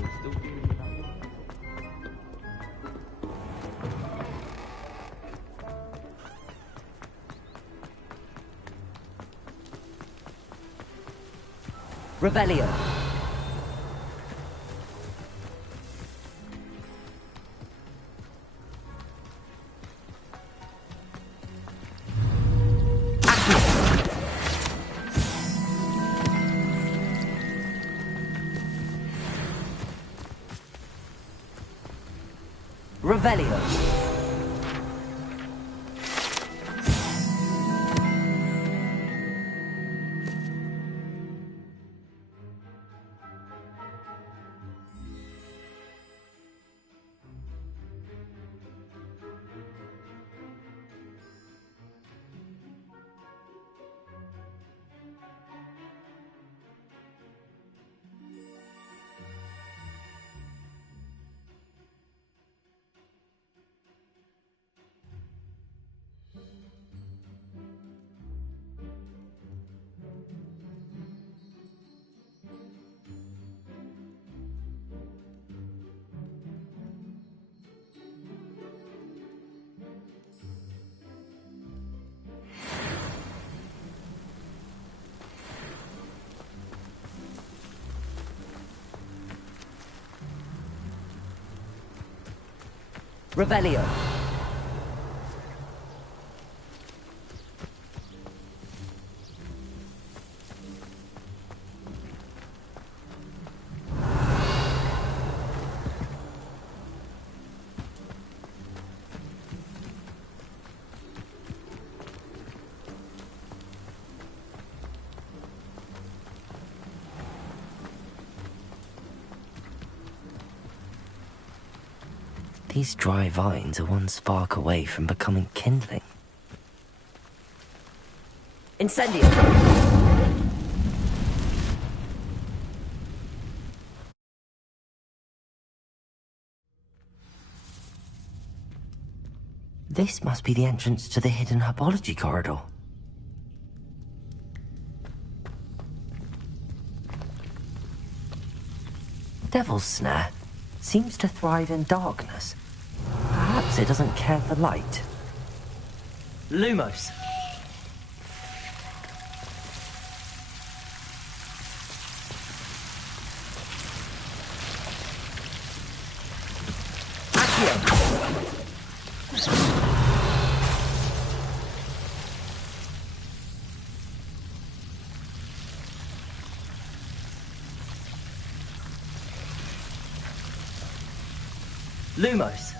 Still dealing with that one. Revelio. Revelio. Revelio. These dry vines are one spark away from becoming kindling. Incendio! This must be the entrance to the hidden herbology corridor. Devil's Snare seems to thrive in darkness. Perhaps it doesn't care for light. Lumos. Lumos.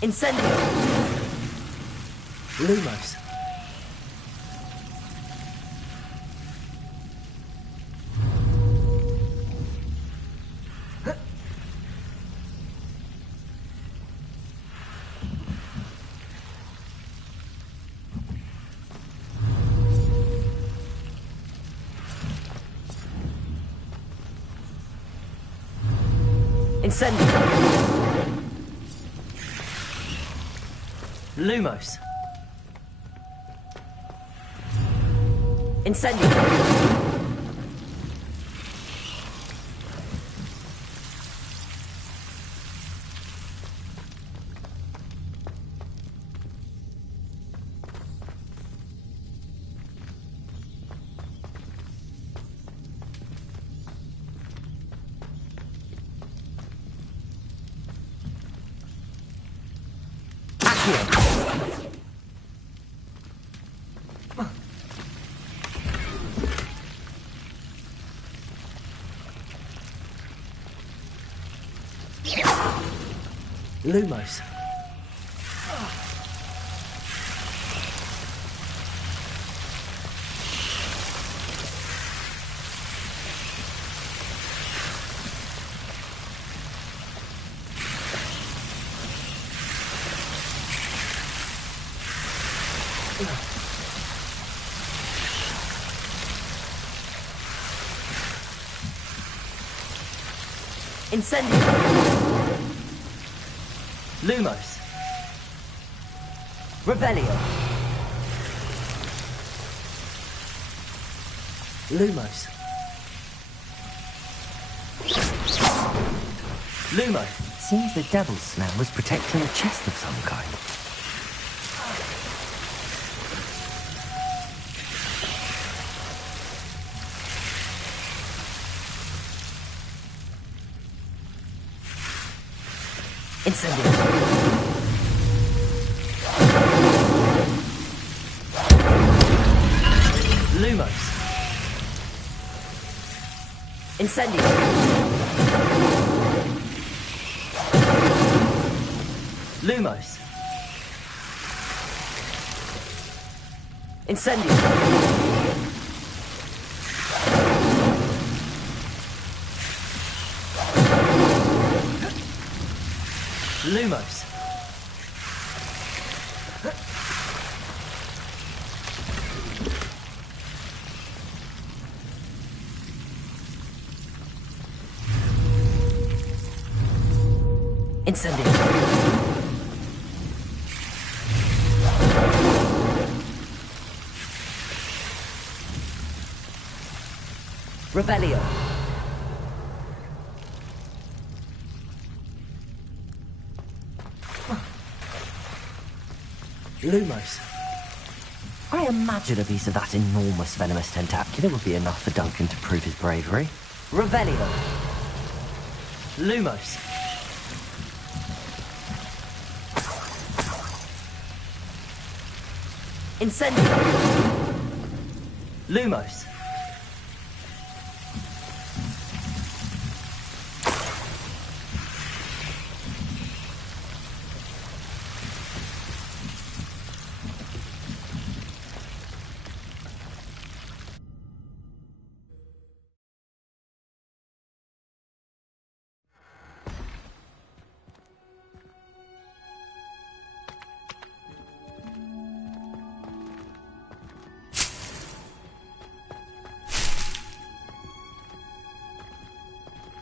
Incendio. Lumos. Incendio. Lumos. Incendio. Lumos. Incendio! Lumos! Revelio! Lumos! Lumo! Seems the devil's snare was protecting a chest of some kind. Incendio! Lumos! Incendio! Lumos! Incendio! Lumos! Incendio! Revelio! Lumos. I imagine a piece of that enormous venomous tentacula would be enough for Duncan to prove his bravery. Revelio. Lumos. Incendio. Lumos.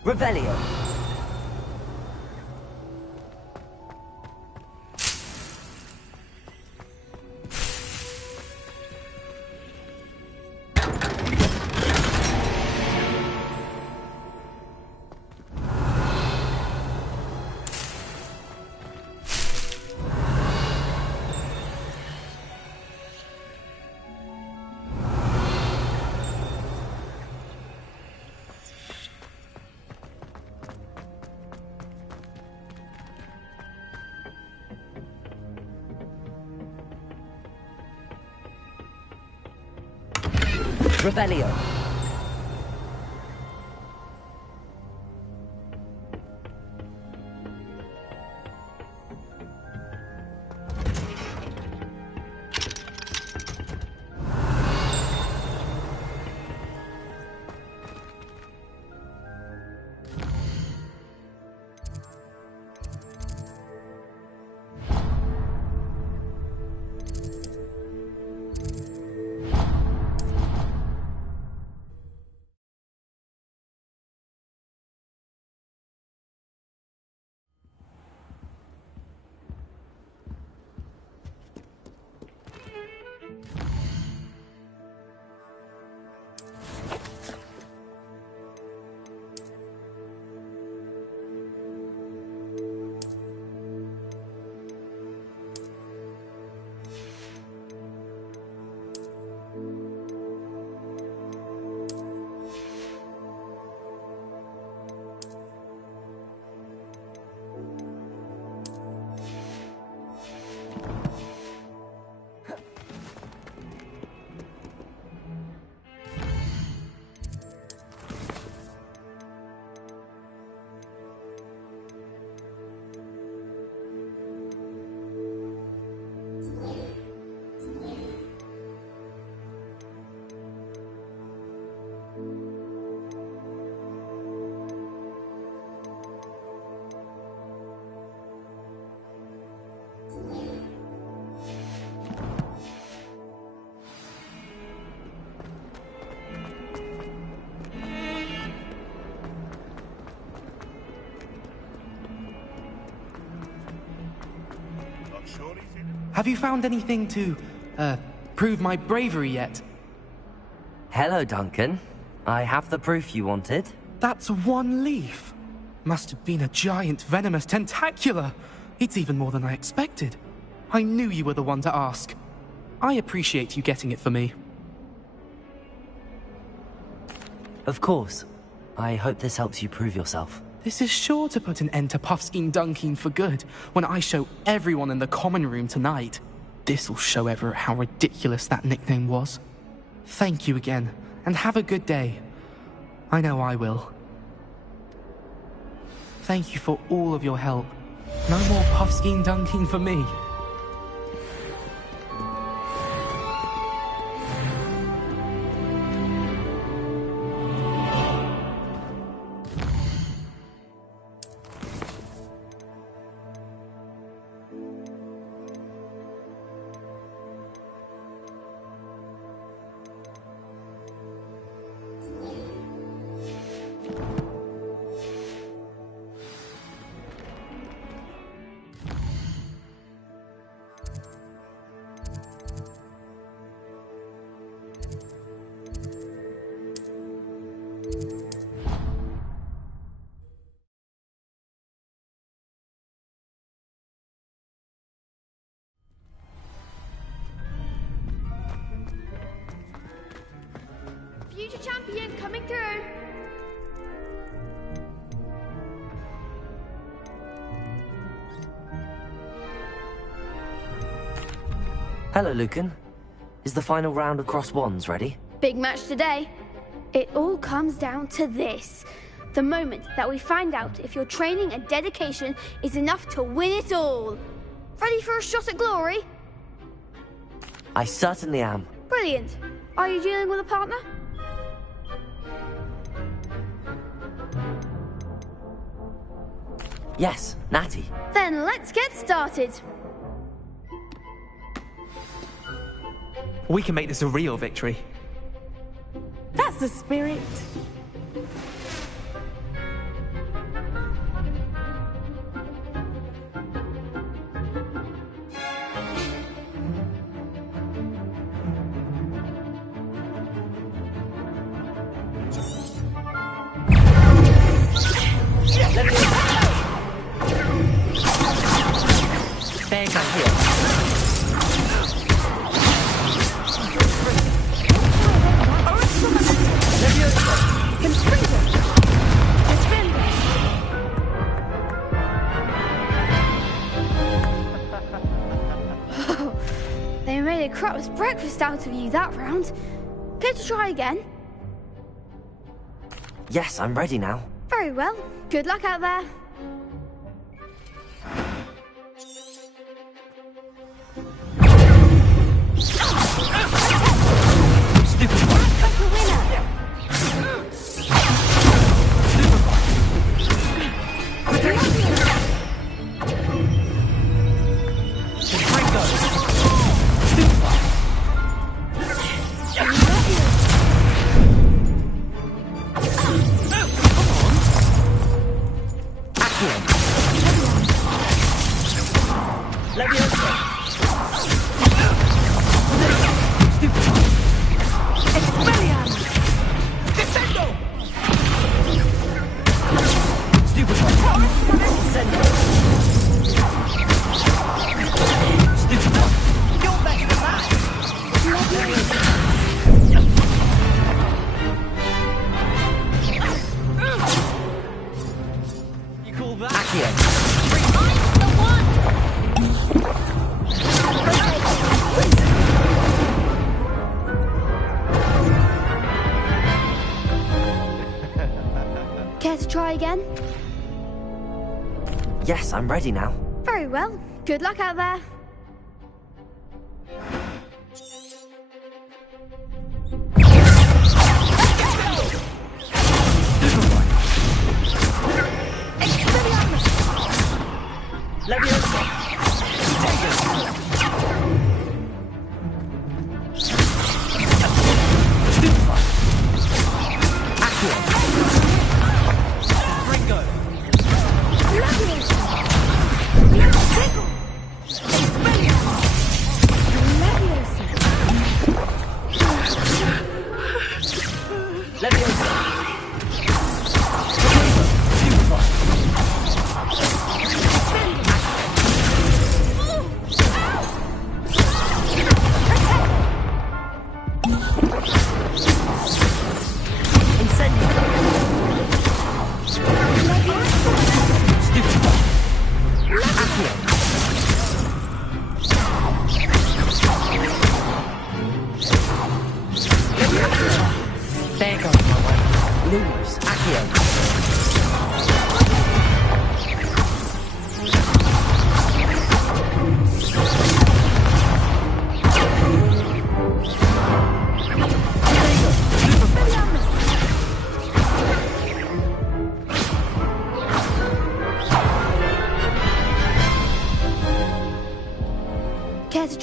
Revelio. Revelio. Have you found anything to, prove my bravery yet? Hello, Duncan. I have the proof you wanted. That's one leaf. Must have been a giant venomous tentacula. It's even more than I expected. I knew you were the one to ask. I appreciate you getting it for me. Of course. I hope this helps you prove yourself. This is sure to put an end to Puffskein Dunkin for good when I show everyone in the common room tonight. This'll show Everett how ridiculous that nickname was. Thank you again, and have a good day. I know I will. Thank you for all of your help. No more Puffskein Dunkin for me. Future champion coming through. Hello, Lucan. Is the final round of Cross Wands ready? Big match today. It all comes down to this. The moment that we find out if your training and dedication is enough to win it all. Ready for a shot at glory? I certainly am. Brilliant. Are you dealing with a partner? Yes, Natty. Then let's get started. We can make this a real victory. That's the spirit. Bang back here. They made a crap's breakfast out of you that round. Care to try again? Yes, I'm ready now. Very well. Good luck out there. Care to try again? Yes, I'm ready now. Very well. Good luck out there.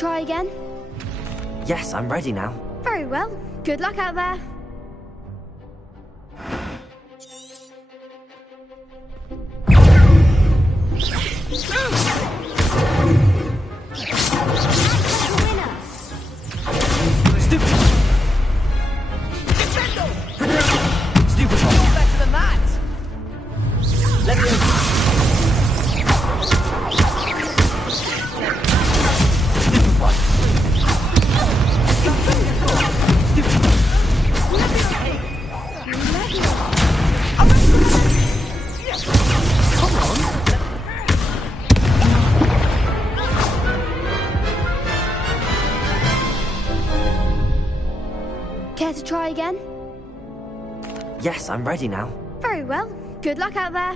try again? Yes, I'm ready now. Very well. Good luck out there. Care to try again? Yes, I'm ready now. Very well. Good luck out there.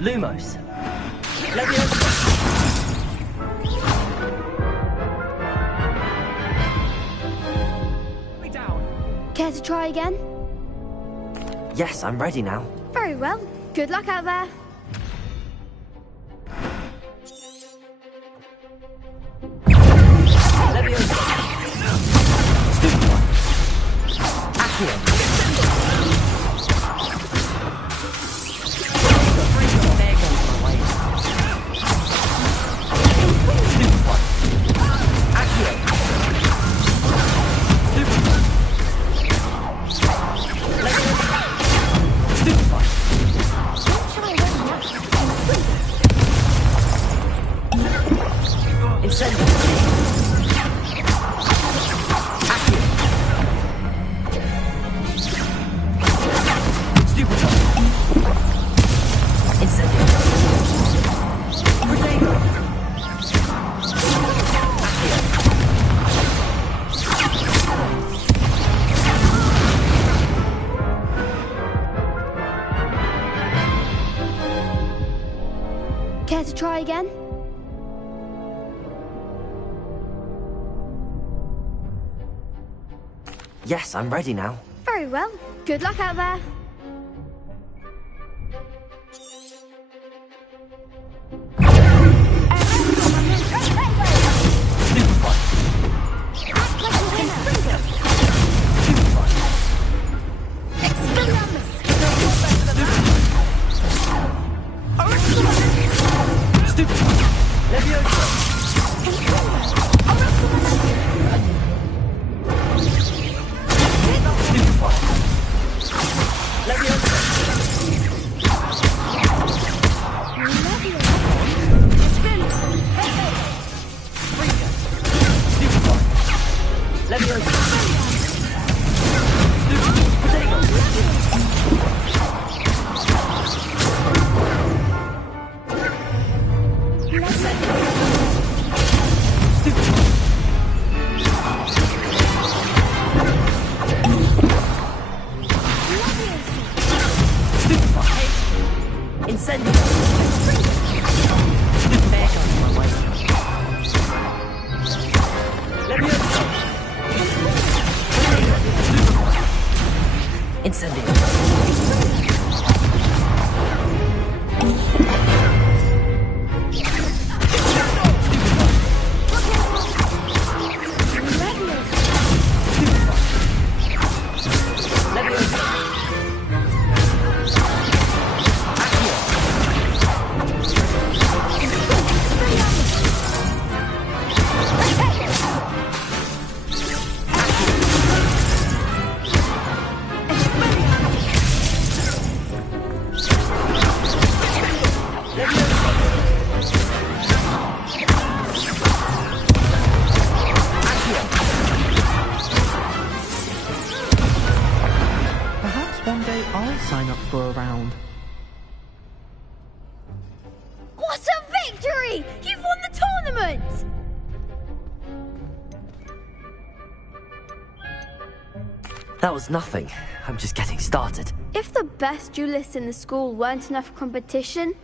Lumos. Care to try again? Yes, I'm ready now. Very well. Good luck out there. Care to try again? Yes, I'm ready now. Very well. Good luck out there. You've won the tournament! That was nothing. I'm just getting started. If the best duelists in the school weren't enough competition,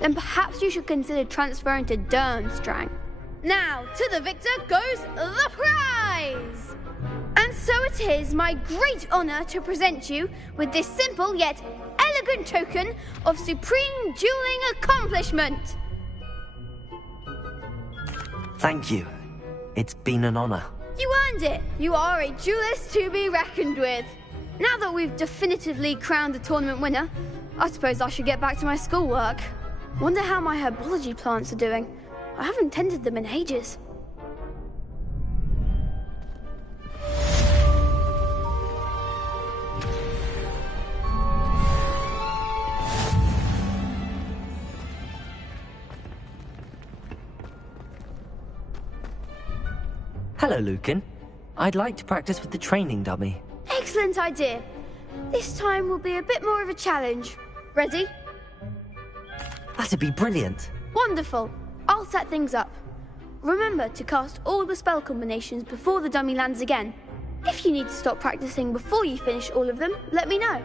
then perhaps you should consider transferring to Durmstrang. Now, to the victor goes the prize! And so it is my great honor to present you with this simple yet elegant token of supreme dueling accomplishment. Thank you. It's been an honor. You earned it. You are a duelist to be reckoned with. Now that we've definitively crowned the tournament winner, I suppose I should get back to my schoolwork. Wonder how my herbology plants are doing. I haven't tended them in ages. Hello, Lucan. I'd like to practice with the training dummy. Excellent idea. This time will be a bit more of a challenge. Ready? That'd be brilliant. Wonderful. I'll set things up. Remember to cast all the spell combinations before the dummy lands again. If you need to stop practicing before you finish all of them, let me know.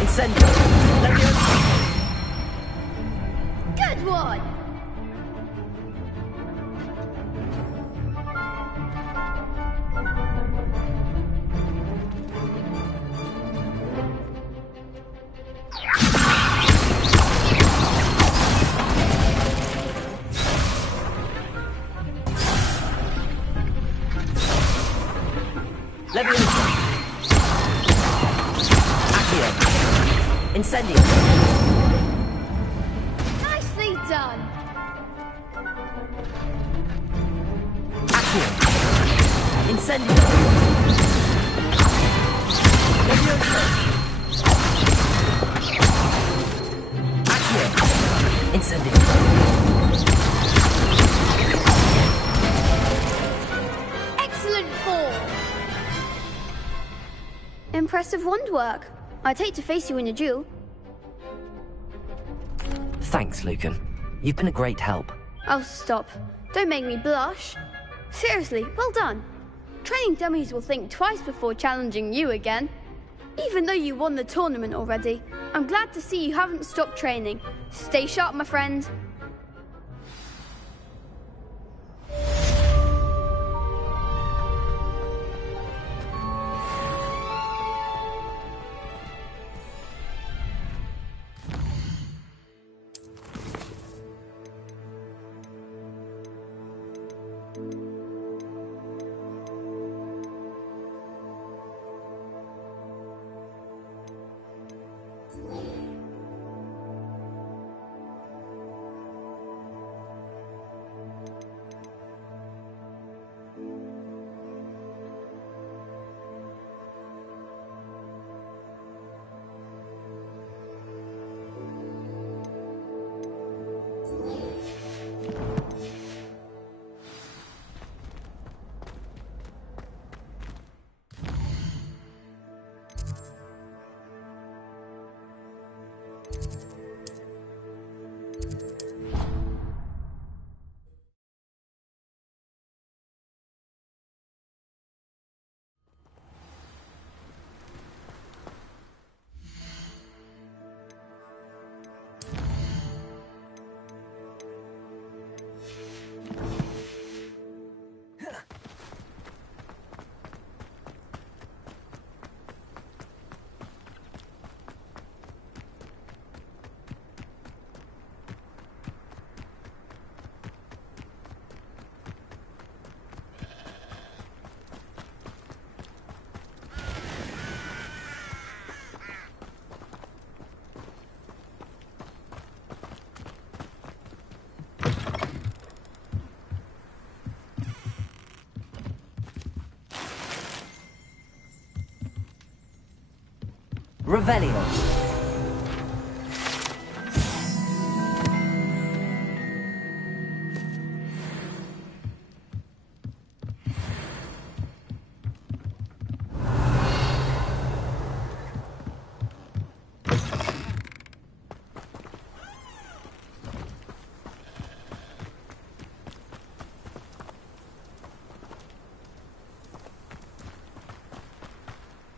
Incendio! Good one! Leviosa! Accio! Incendio! Nicely done! Accio! Incendio! Leviosa! Accio! Incendio! Excellent form! Impressive wand work. I'd hate to face you in a duel. Thanks, Lucan. You've been a great help. Oh, stop. Don't make me blush. Seriously, well done. Training dummies will think twice before challenging you again. Even though you won the tournament already, I'm glad to see you haven't stopped training. Stay sharp, my friend. Revelio.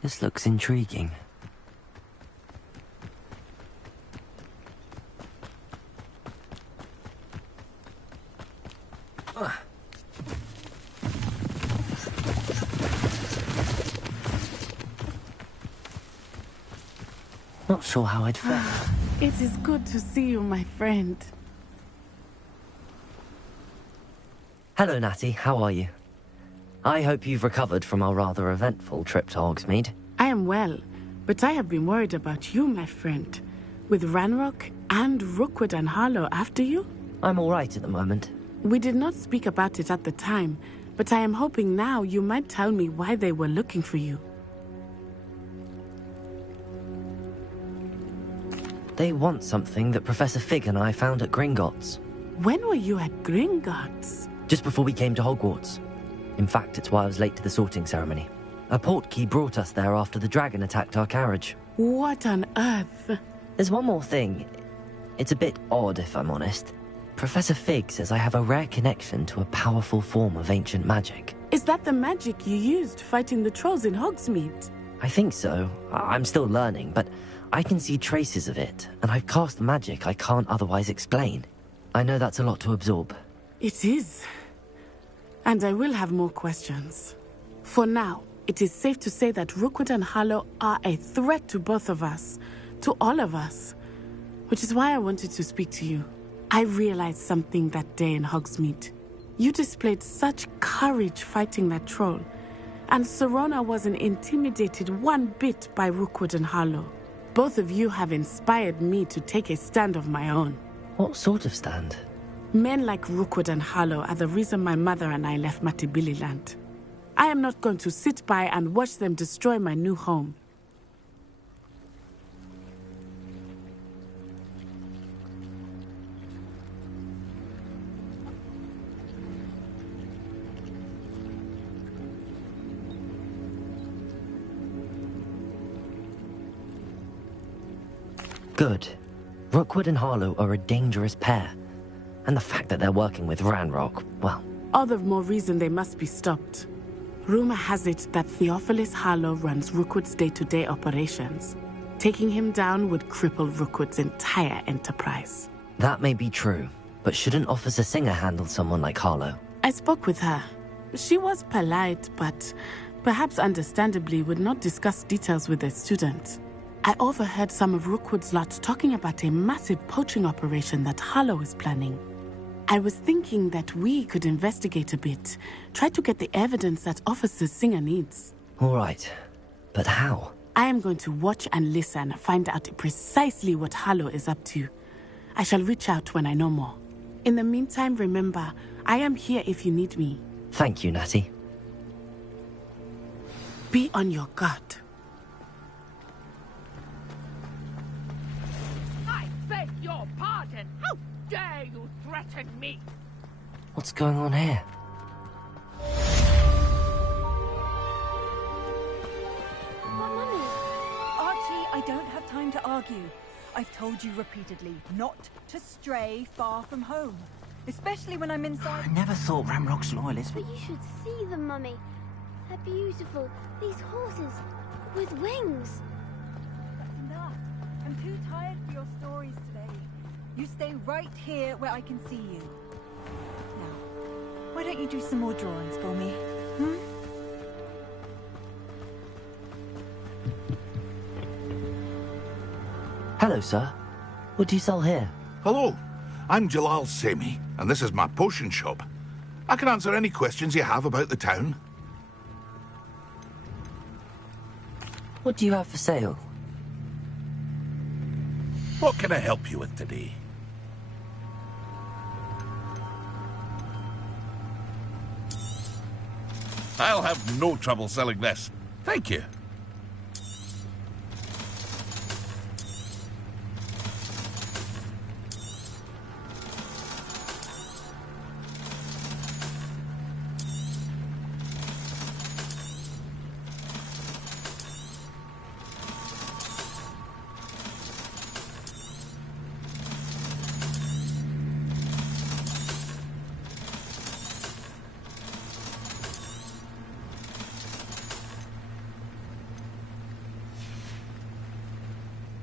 This looks intriguing. Not sure how I'd fare. It is good to see you, my friend. Hello, Natty. How are you? I hope you've recovered from our rather eventful trip to Hogsmeade. I am well, but I have been worried about you, my friend. With Ranrock and Rookwood and Harlow after you? I'm all right at the moment. We did not speak about it at the time, but I am hoping now you might tell me why they were looking for you. They want something that Professor Fig and I found at Gringotts. When were you at Gringotts? Just before we came to Hogwarts. In fact, it's why I was late to the sorting ceremony. A portkey brought us there after the dragon attacked our carriage. What on earth? There's one more thing. It's a bit odd, if I'm honest. Professor Fig says I have a rare connection to a powerful form of ancient magic. Is that the magic you used fighting the trolls in Hogsmeade? I think so. I'm still learning, but I can see traces of it, and I've cast magic I can't otherwise explain. I know that's a lot to absorb. It is. And I will have more questions. For now, it is safe to say that Rookwood and Harlow are a threat to both of us, to all of us. Which is why I wanted to speak to you. I realized something that day in Hogsmeade. You displayed such courage fighting that troll, and Sirona wasn't intimidated one bit by Rookwood and Harlow. Both of you have inspired me to take a stand of my own. What sort of stand? Men like Rookwood and Harlow are the reason my mother and I left Matabeleland. I am not going to sit by and watch them destroy my new home. Good. Rookwood and Harlow are a dangerous pair. And the fact that they're working with Ranrock, well... All the more reason they must be stopped. Rumor has it that Theophilus Harlow runs Rookwood's day-to-day operations. Taking him down would cripple Rookwood's entire enterprise. That may be true, but shouldn't Officer Singer handle someone like Harlow? I spoke with her. She was polite, but perhaps understandably would not discuss details with a student. I overheard some of Rookwood's lot talking about a massive poaching operation that Harlow is planning. I was thinking that we could investigate a bit, try to get the evidence that Officer Singer needs. All right, but how? I am going to watch and listen, find out precisely what Harlow is up to. I shall reach out when I know more. In the meantime, remember, I am here if you need me. Thank you, Natty. Be on your guard. I beg your pardon! How dare you threaten me? What's going on here? Mummy, Archie, I don't have time to argue. I've told you repeatedly not to stray far from home. Especially when I'm inside... I never thought Ranrock's loyalists... but you should see them, Mummy. They're beautiful. These horses with wings. That's enough. I'm too tired for your stories today. You stay right here where I can see you. Now, why don't you do some more drawings for me? Hello, sir. What do you sell here? Hello, I'm Jalal Semi, and this is my potion shop. I can answer any questions you have about the town. What do you have for sale? What can I help you with today? I'll have no trouble selling this. Thank you.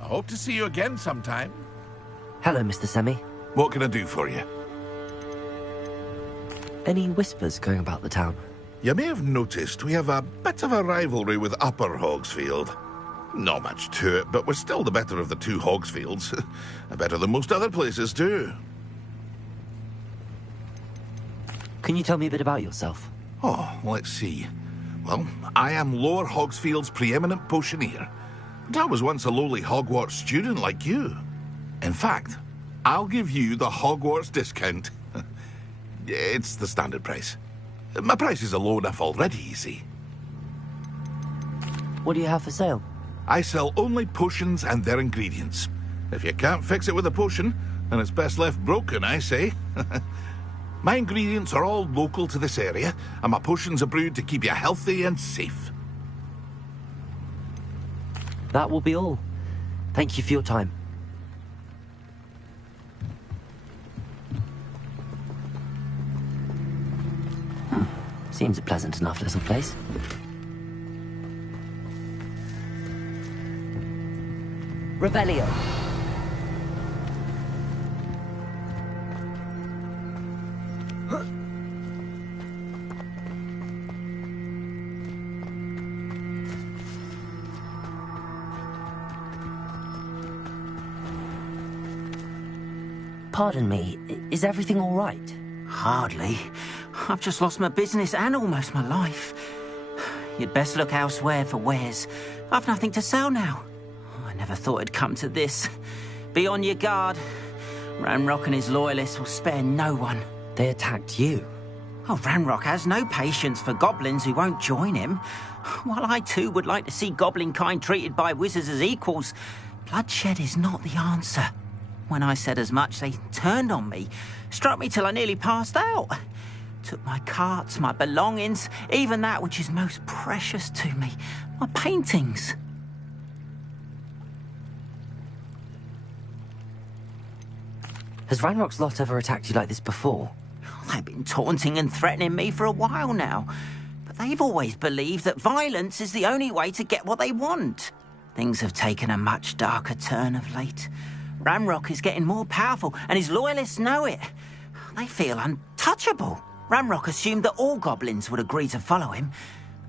Hope to see you again sometime. Hello, Mr. Semi. What can I do for you? Any whispers going about the town? You may have noticed we have a bit of a rivalry with Upper Hogsfield. Not much to it, but we're still the better of the two Hogsfields. Better than most other places, too. Can you tell me a bit about yourself? Oh, let's see. Well, I am Lower Hogsfield's preeminent potioneer. But I was once a lowly Hogwarts student like you. In fact, I'll give you the Hogwarts discount. It's the standard price. My prices are low enough already, you see. What do you have for sale? I sell only potions and their ingredients. If you can't fix it with a potion, then it's best left broken, I say. My ingredients are all local to this area, and my potions are brewed to keep you healthy and safe. That will be all. Thank you for your time. Seems a pleasant enough little place. Revelio. Pardon me, is everything all right? Hardly. I've just lost my business and almost my life. You'd best look elsewhere for wares. I've nothing to sell now. I never thought it'd come to this. Be on your guard. Ranrock and his loyalists will spare no one. They attacked you. Oh, Ranrock has no patience for goblins who won't join him. While I too would like to see goblin kind treated by wizards as equals, bloodshed is not the answer. When I said as much, they turned on me, struck me till I nearly passed out. Took my carts, my belongings, even that which is most precious to me, my paintings. Has Ranrock's lot ever attacked you like this before? They've been taunting and threatening me for a while now, but they've always believed that violence is the only way to get what they want. Things have taken a much darker turn of late. Ranrock is getting more powerful, and his loyalists know it. They feel untouchable. Ranrock assumed that all goblins would agree to follow him,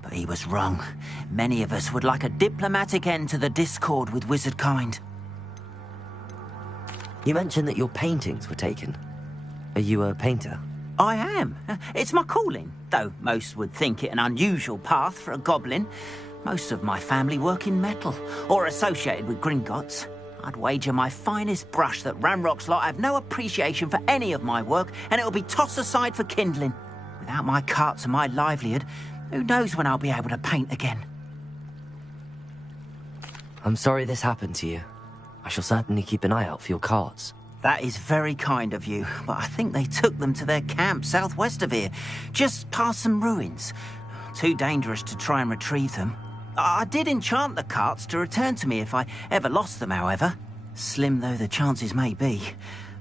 but he was wrong. Many of us would like a diplomatic end to the discord with wizard kind. You mentioned that your paintings were taken. Are you a painter? I am. It's my calling, though most would think it an unusual path for a goblin. Most of my family work in metal, or associated with Gringotts. I'd wager my finest brush that Ranrock's lot have no appreciation for any of my work, and it'll be tossed aside for kindling. Without my carts and my livelihood, who knows when I'll be able to paint again? I'm sorry this happened to you. I shall certainly keep an eye out for your carts. That is very kind of you, but I think they took them to their camp southwest of here, just past some ruins. Too dangerous to try and retrieve them. I did enchant the carts to return to me if I ever lost them, however. Slim though the chances may be,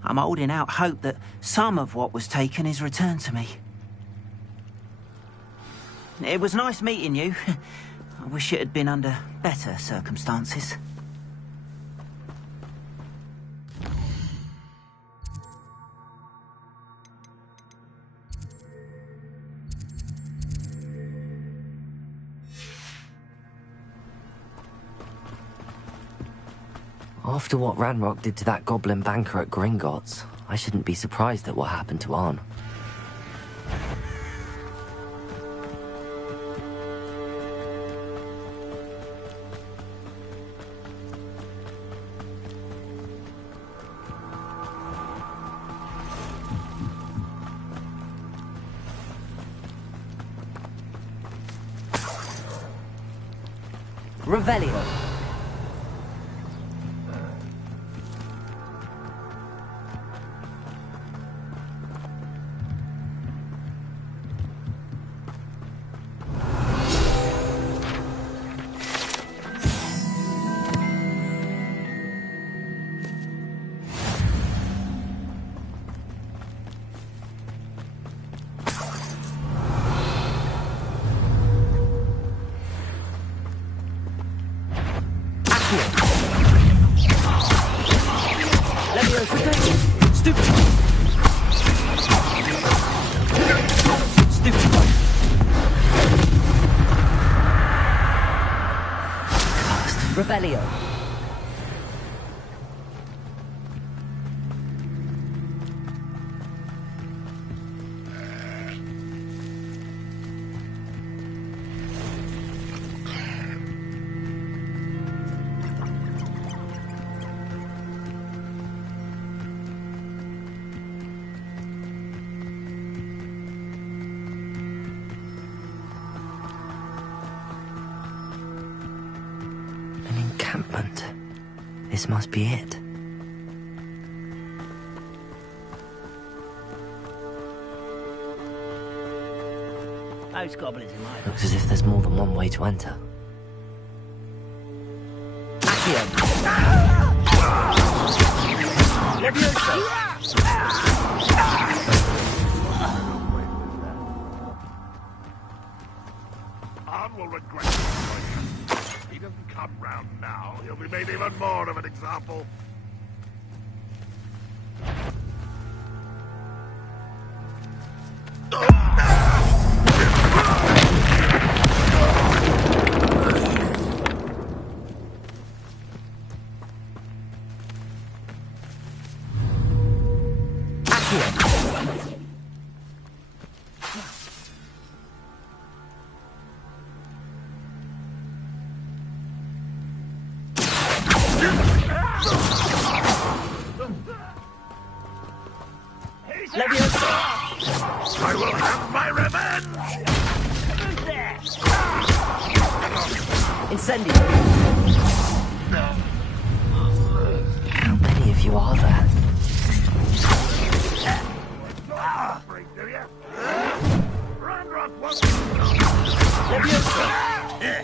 I'm holding out hope that some of what was taken is returned to me. It was nice meeting you. I wish it had been under better circumstances. After what Ranrock did to that goblin banker at Gringotts, I shouldn't be surprised at what happened to Arn. Revelio. Revelio. Encampment. This must be it. Those goblins in my Looks as if there's more than one way to enter. Arn will regret it. If he doesn't come round now, he'll be made even more of an example. I will have my revenge! Who's there? Incendio. How many of you are there?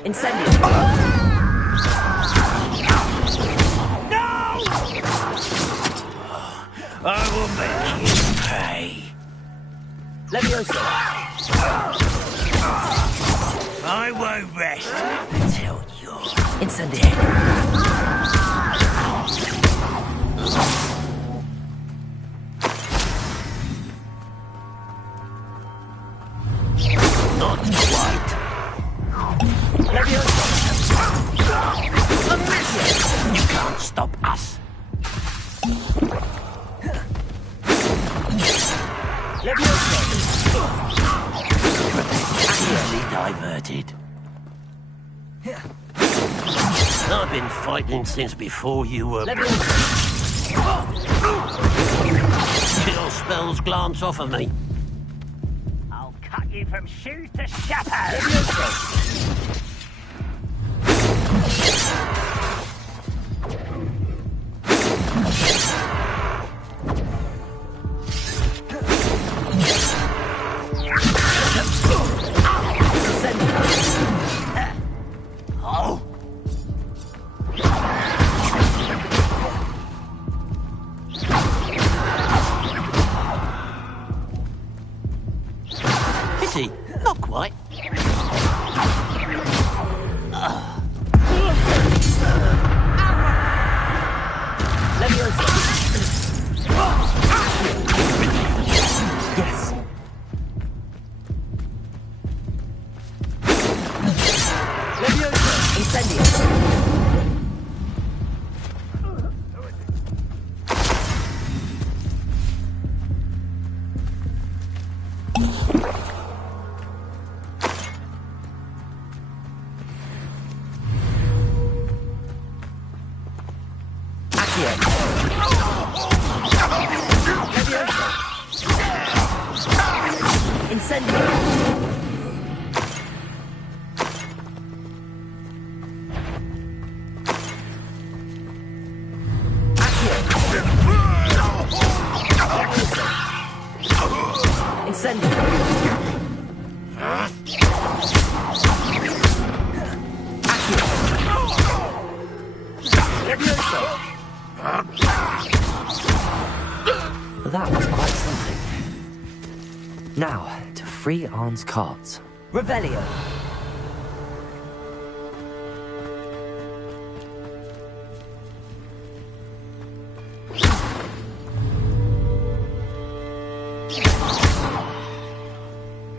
Incendio. No! I will make you pay. Leviosa. I won't rest until you're... Incendio. Not quite. Leviosa. You can't stop us. Clearly diverted. I've been fighting since before you were... Chill spells glance off of me. I'll cut you from shoes to shadow. Pity, not quite. Yes. Leviosa. Incendio. That was quite something. Now, to free Arn's cards. Revelio.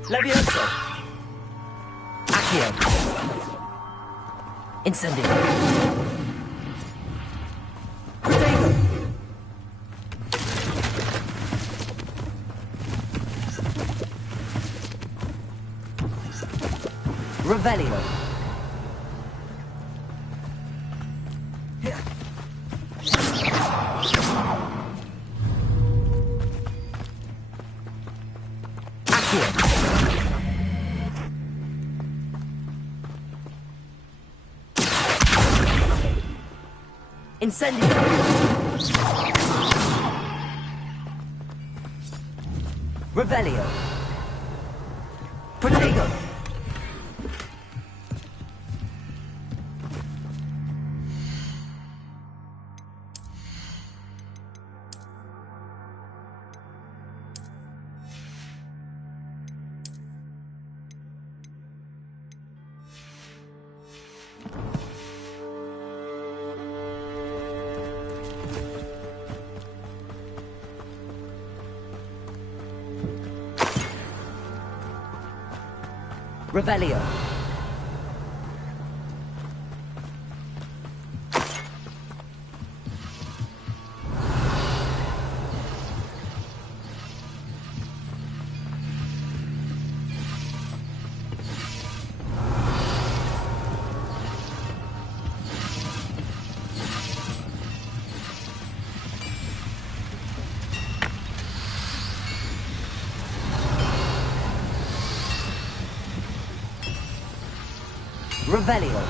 Leviosa. Accio. Incendio. Revelio. Incendio! Revelio! Protego! Revelio. Revelio.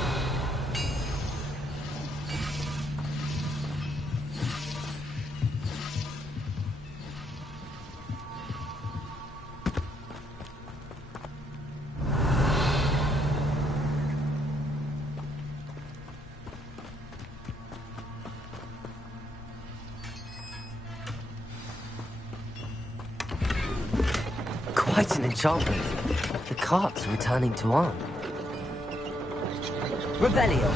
Quite an enchantment. The cart's returning to Arn. Revelio.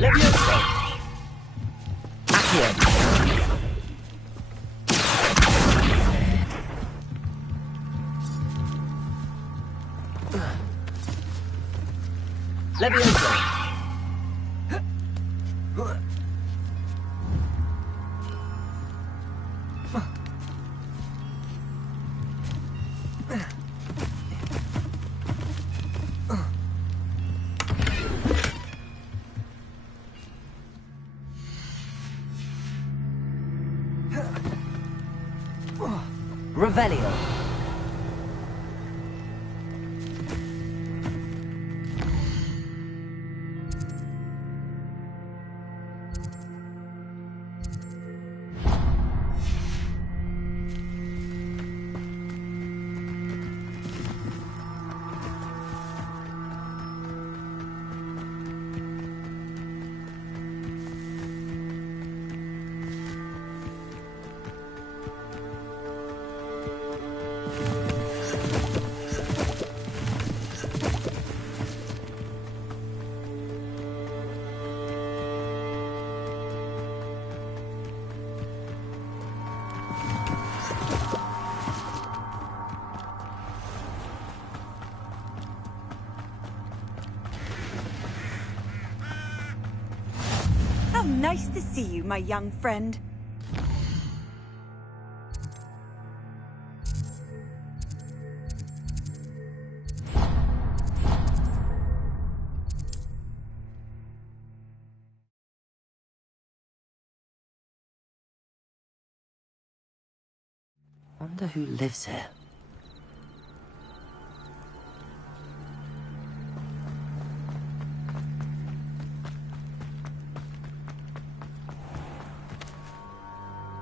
Levioso. Accio. Levioso. Revelio. How nice to see you, my young friend. Wonder who lives here.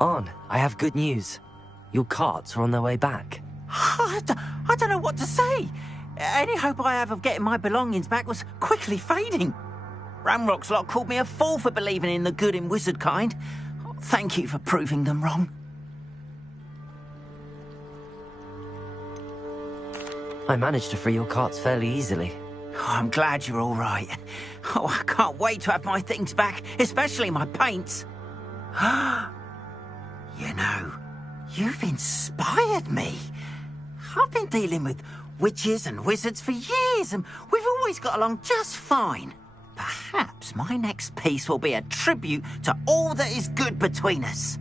Arn, I have good news. Your carts are on their way back. I don't know what to say. Any hope I have of getting my belongings back was quickly fading. Ranrock's lot called me a fool for believing in the good in wizard kind. Thank you for proving them wrong. I managed to free your carts fairly easily. Oh, I'm glad you're all right. Oh, I can't wait to have my things back, especially my paints. You know, you've inspired me. I've been dealing with witches and wizards for years, and we've always got along just fine. Perhaps my next piece will be a tribute to all that is good between us.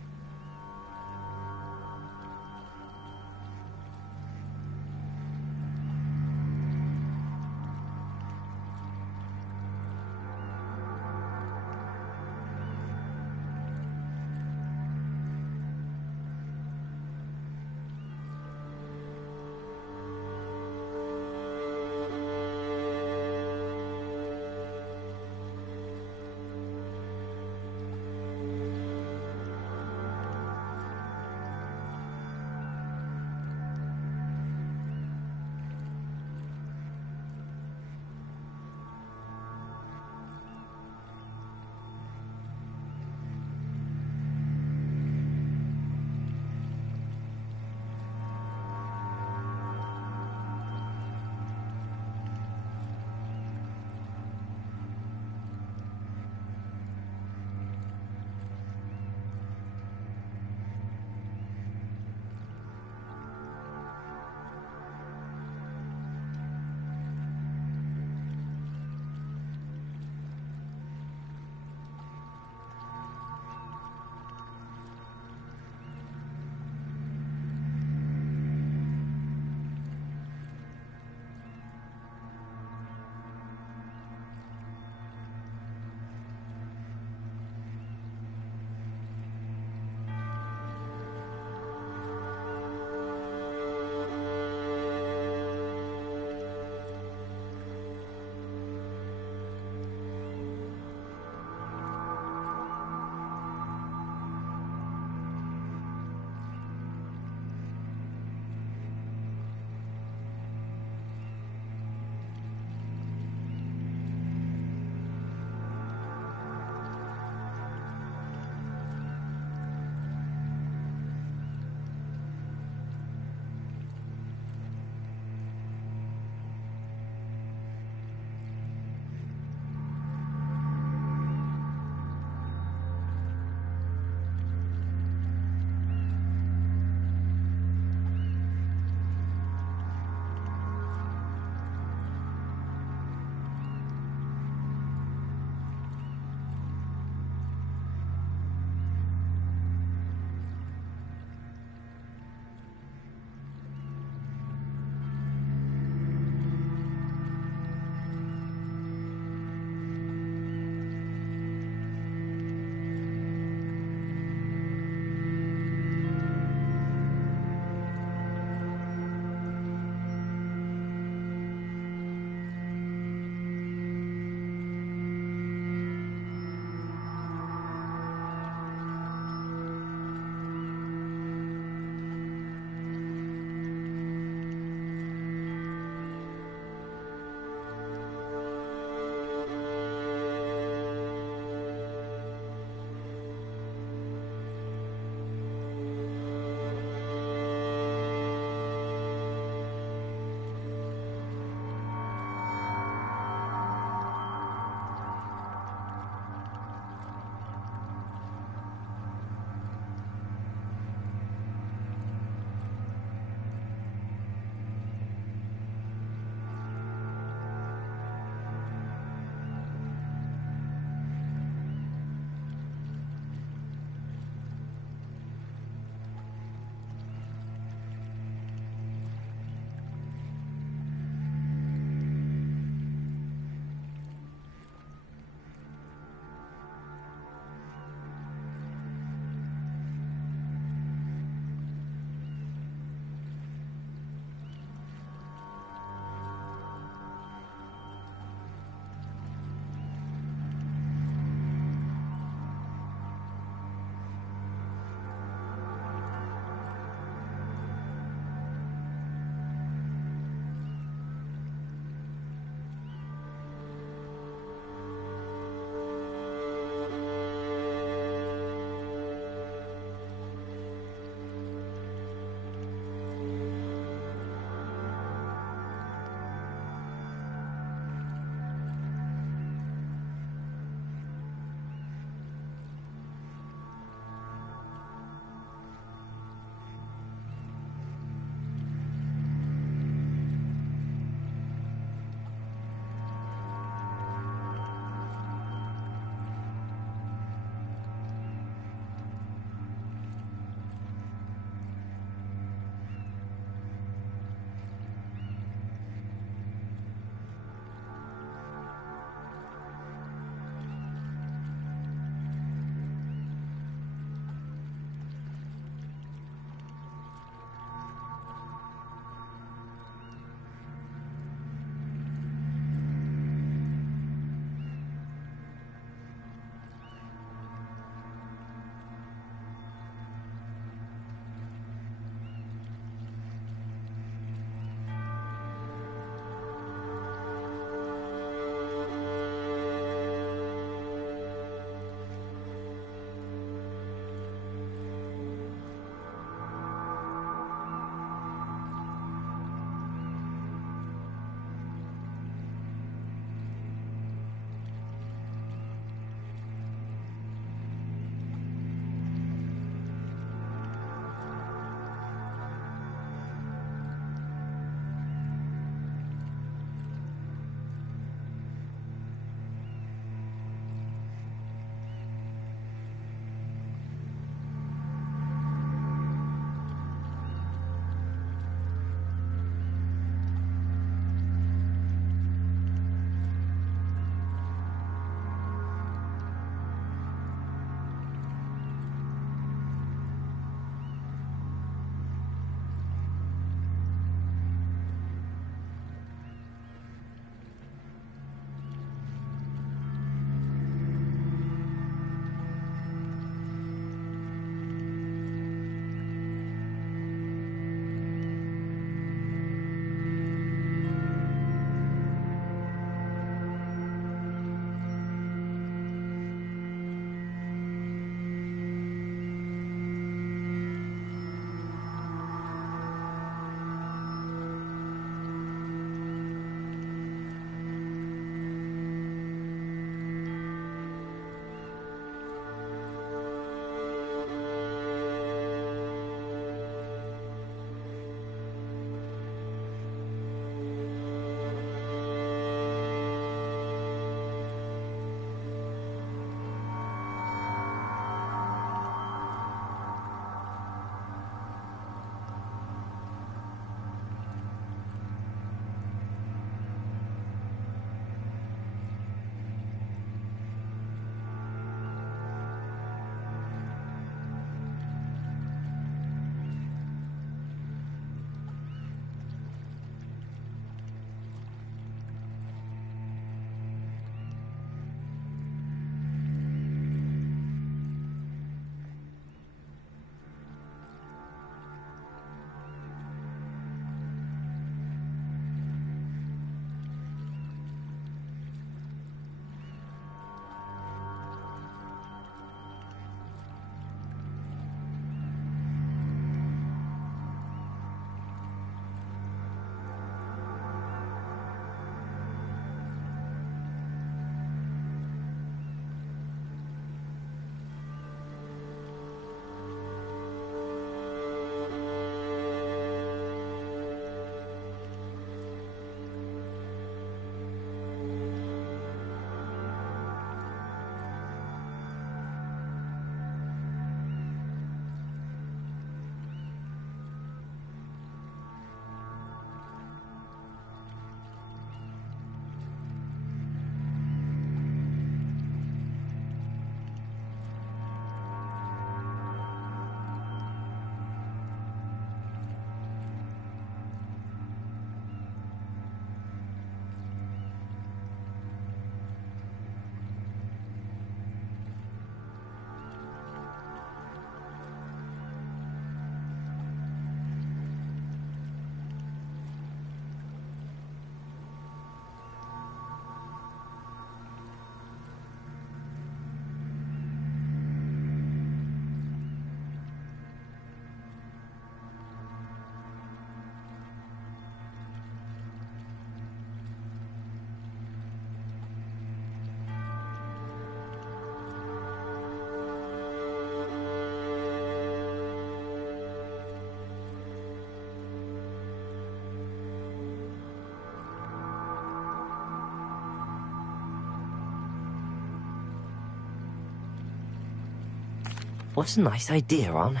What a nice idea, Ron.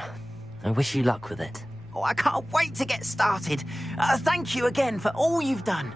I wish you luck with it. Oh, I can't wait to get started. Thank you again for all you've done.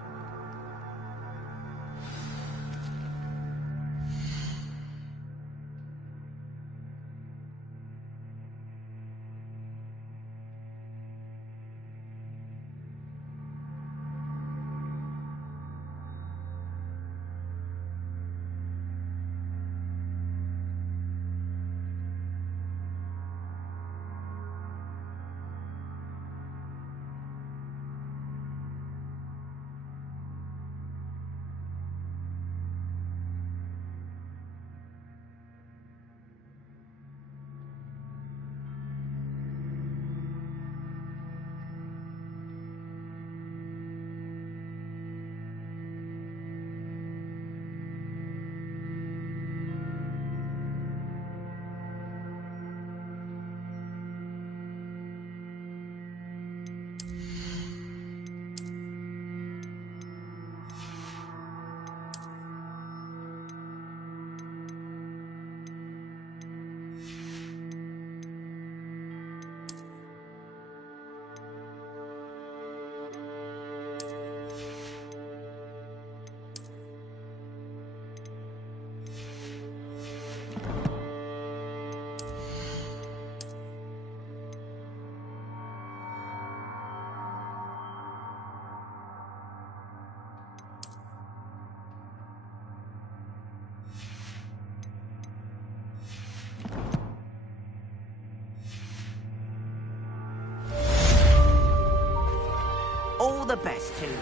All the best to you.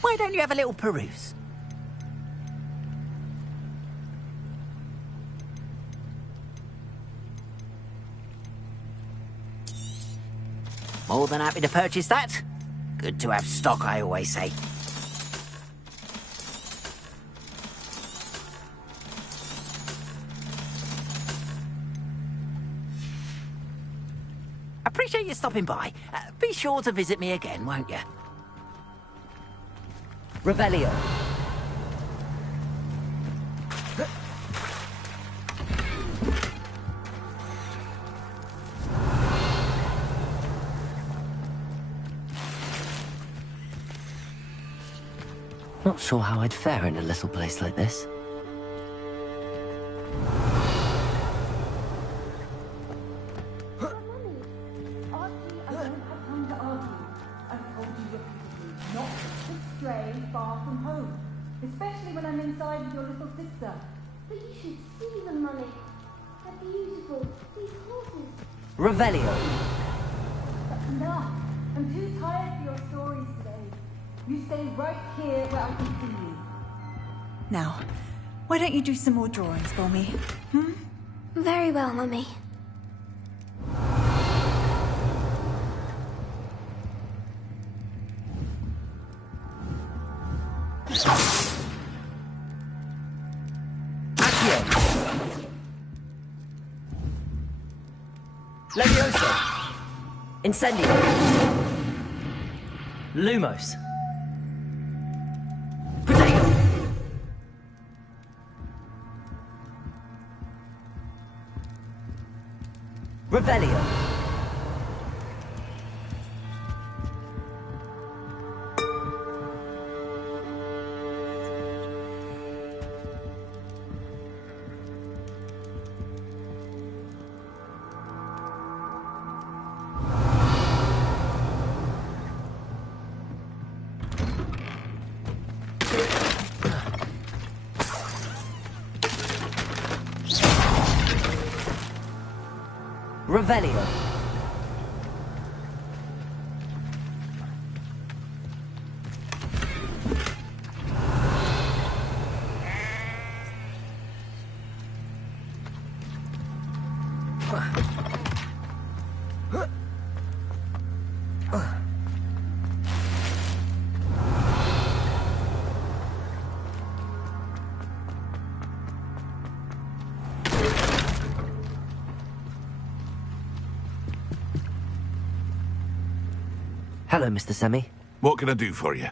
Why don't you have a little peruse? More than happy to purchase that. Good to have stock, I always say. Appreciate you stopping by. Be sure to visit me again, won't you? Revelio. Not sure how I'd fare in a little place like this. Especially when I'm inside with your little sister. But you should see them, Mummy. They're beautiful. These horses. Revelio. That's enough. I'm too tired for your stories today. You stay right here where I can see you. Now, why don't you do some more drawings for me? Hmm? Very well, Mummy. Levioso! Incendio! Lumos! Potato! Revelio! Revelio. Hello, Mr. Semi. What can I do for you?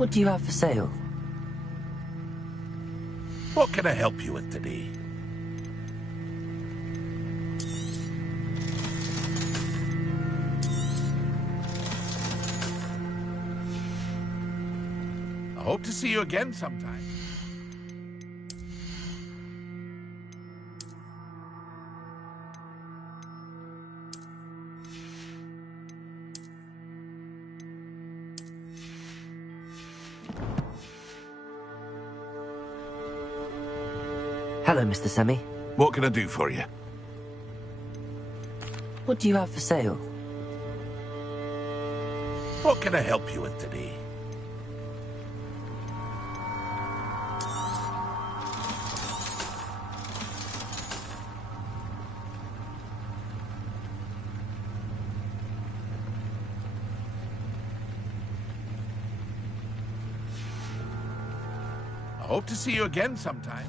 What do you have for sale? What can I help you with today? I hope to see you again sometime. Hello, Mr. Semi. What can I do for you? What do you have for sale? What can I help you with today? I hope to see you again sometime.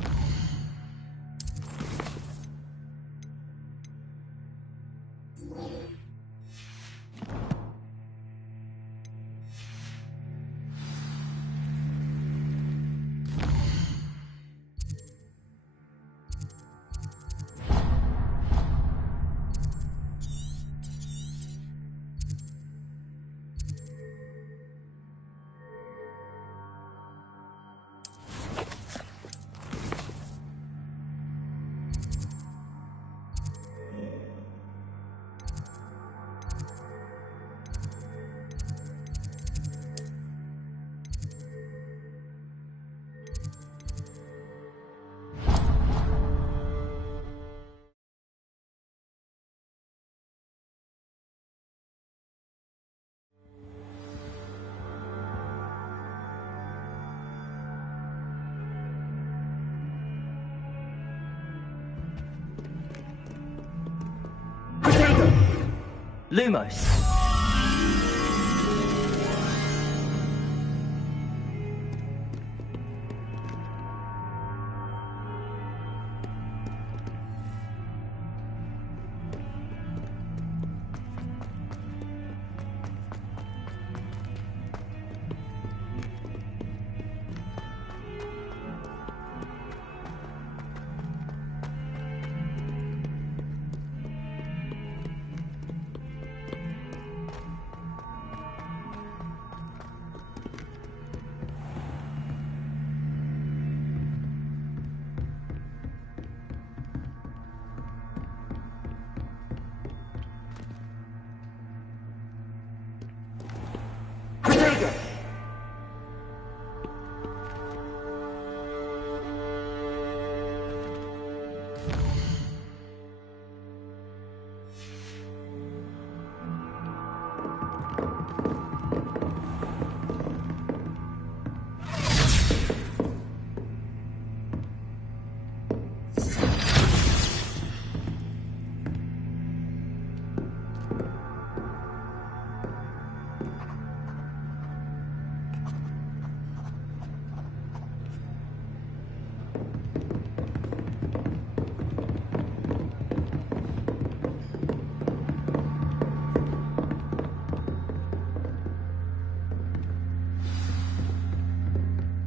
Lumos.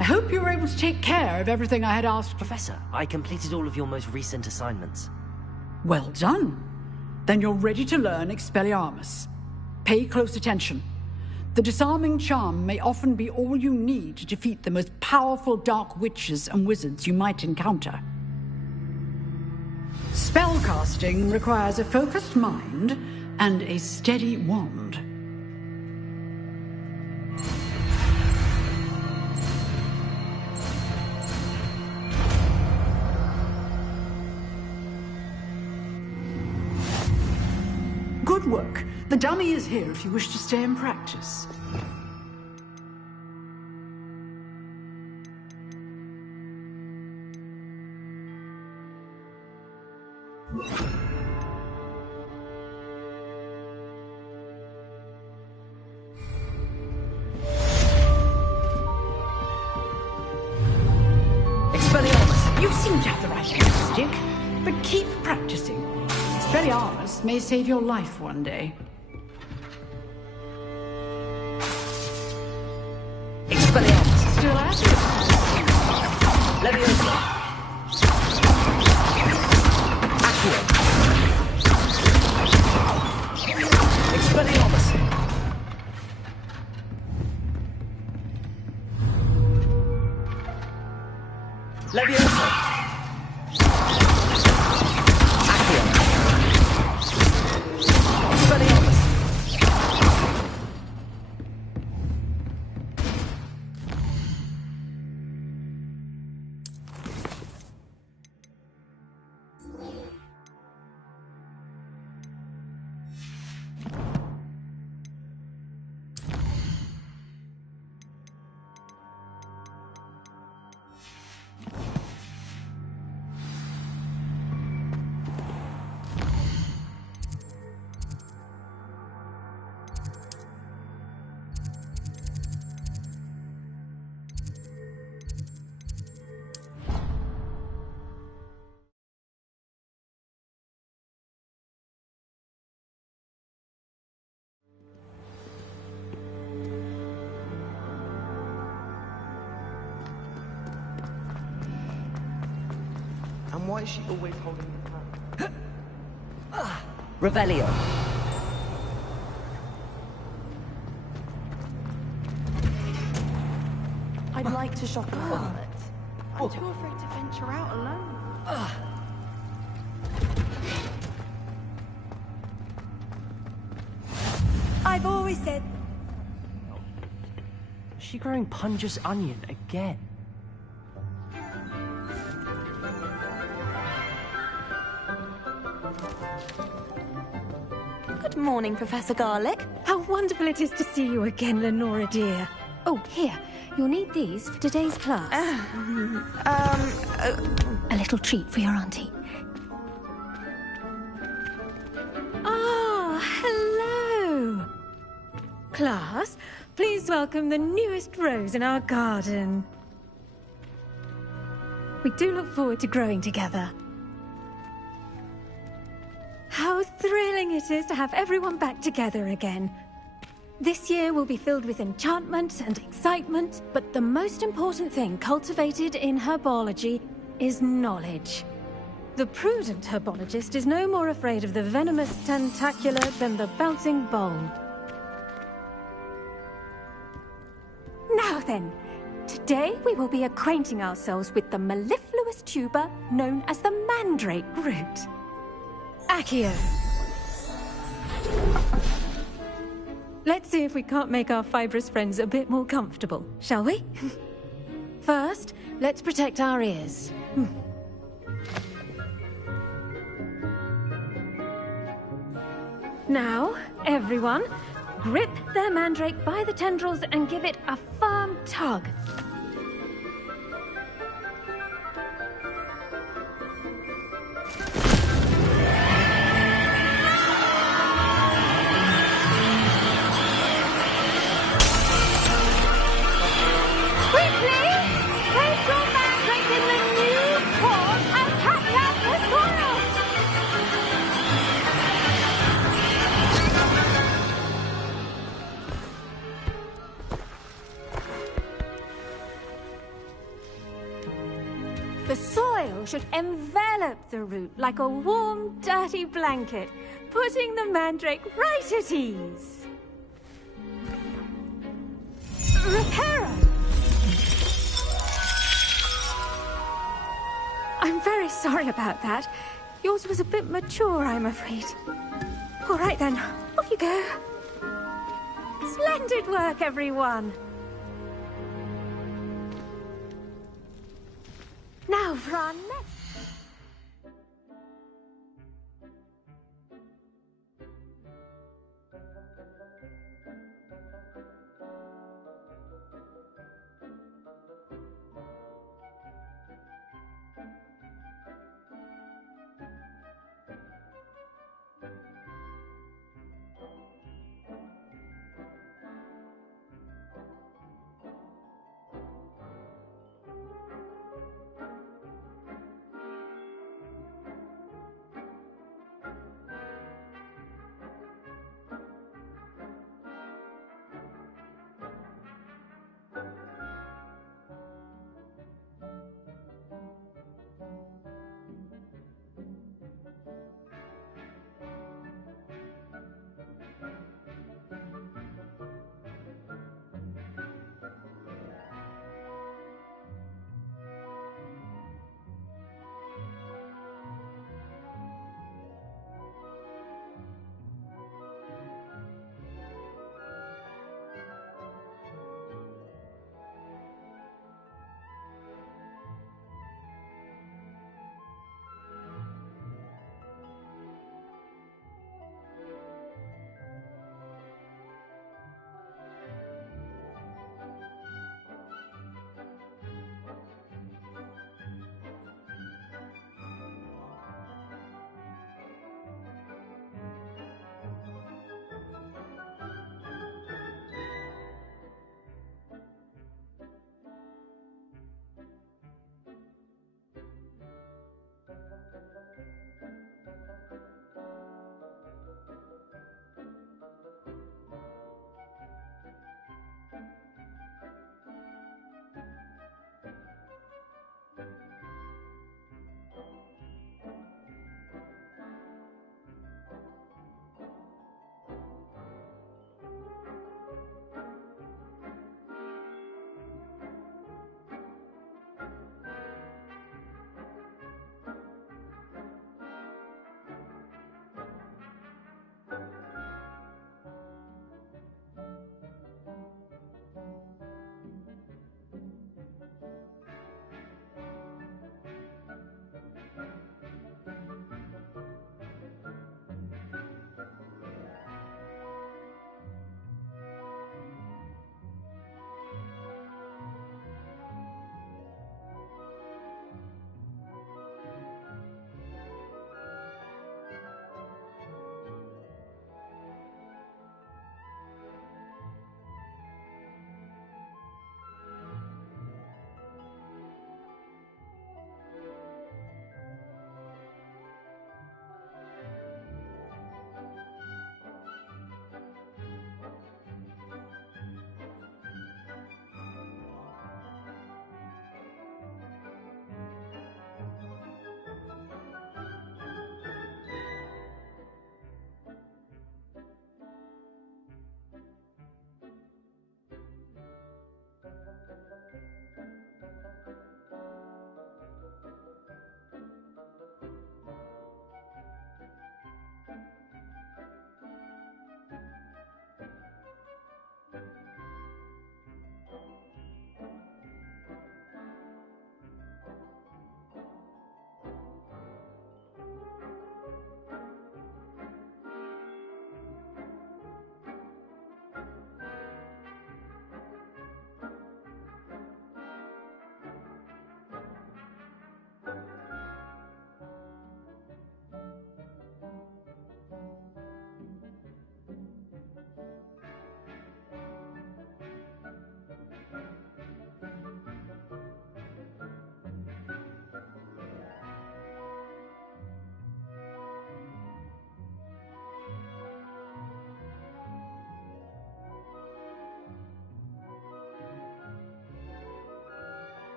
I hope you were able to take care of everything I had asked. Professor, I completed all of your most recent assignments. Well done. Then you're ready to learn Expelliarmus. Pay close attention. The disarming charm may often be all you need to defeat the most powerful dark witches and wizards you might encounter. Spellcasting requires a focused mind and a steady wand. Good work. The dummy is here if you wish to stay and practice. Expelliarmus, you seem to have the right stick, but keep practicing. Expelliarmus may save your life one day. Expelliarmus. Still at it? Leviosa. Accio. Expelliarmus. Leviosa. Accio. Expelliarmus. And why is she always holding the hand? Revelio. I'd like to shock her, but I'm too afraid to venture out alone. I've always said... Is she growing Punja's onion again? Good morning, Professor Garlick. How wonderful it is to see you again, Lenora dear. Oh, here. You'll need these for today's class. A little treat for your auntie. Ah, hello. Class, please welcome the newest rose in our garden. We do look forward to growing together. How thrilling it is to have everyone back together again. This year will be filled with enchantment and excitement, but the most important thing cultivated in herbology is knowledge. The prudent herbologist is no more afraid of the venomous tentacula than the bouncing bulb. Now then, today we will be acquainting ourselves with the mellifluous tuber known as the mandrake root. Accio. Let's see if we can't make our fibrous friends a bit more comfortable, shall we? First, let's protect our ears. Now, everyone, grip their mandrake by the tendrils and give it a firm tug. The soil should envelop the root like a warm, dirty blanket, putting the mandrake right at ease. Reparo! I'm very sorry about that. Yours was a bit mature, I'm afraid. All right then, off you go. Splendid work, everyone. Now for our next...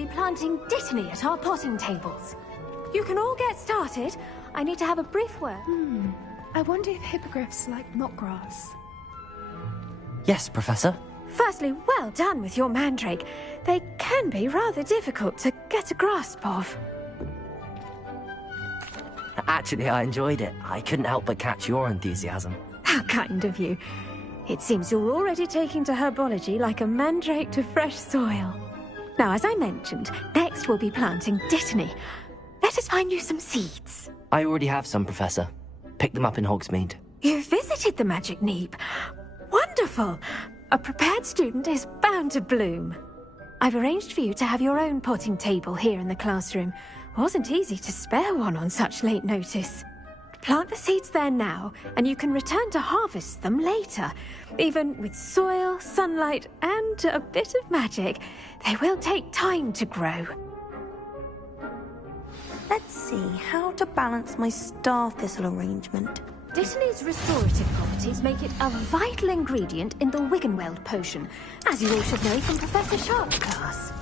be planting Dittany at our potting tables. You can all get started. I need to have a brief word. I wonder if hippogriffs like knotgrass. Yes, Professor. Firstly, well done with your mandrake. They can be rather difficult to get a grasp of. Actually, I enjoyed it. I couldn't help but catch your enthusiasm. How kind of you. It seems you're already taking to herbology like a mandrake to fresh soil. Now, as I mentioned, next we'll be planting Dittany. Let us find you some seeds. I already have some, Professor. Picked them up in Hogsmeade. You visited the Magic Neep. Wonderful! A prepared student is bound to bloom. I've arranged for you to have your own potting table here in the classroom. Wasn't easy to spare one on such late notice. Plant the seeds there now, and you can return to harvest them later. Even with soil, sunlight, and a bit of magic, they will take time to grow. Let's see how to balance my star thistle arrangement. Dittany's restorative properties make it a vital ingredient in the Wiggenweld potion, as you all should know from Professor Sharp's class.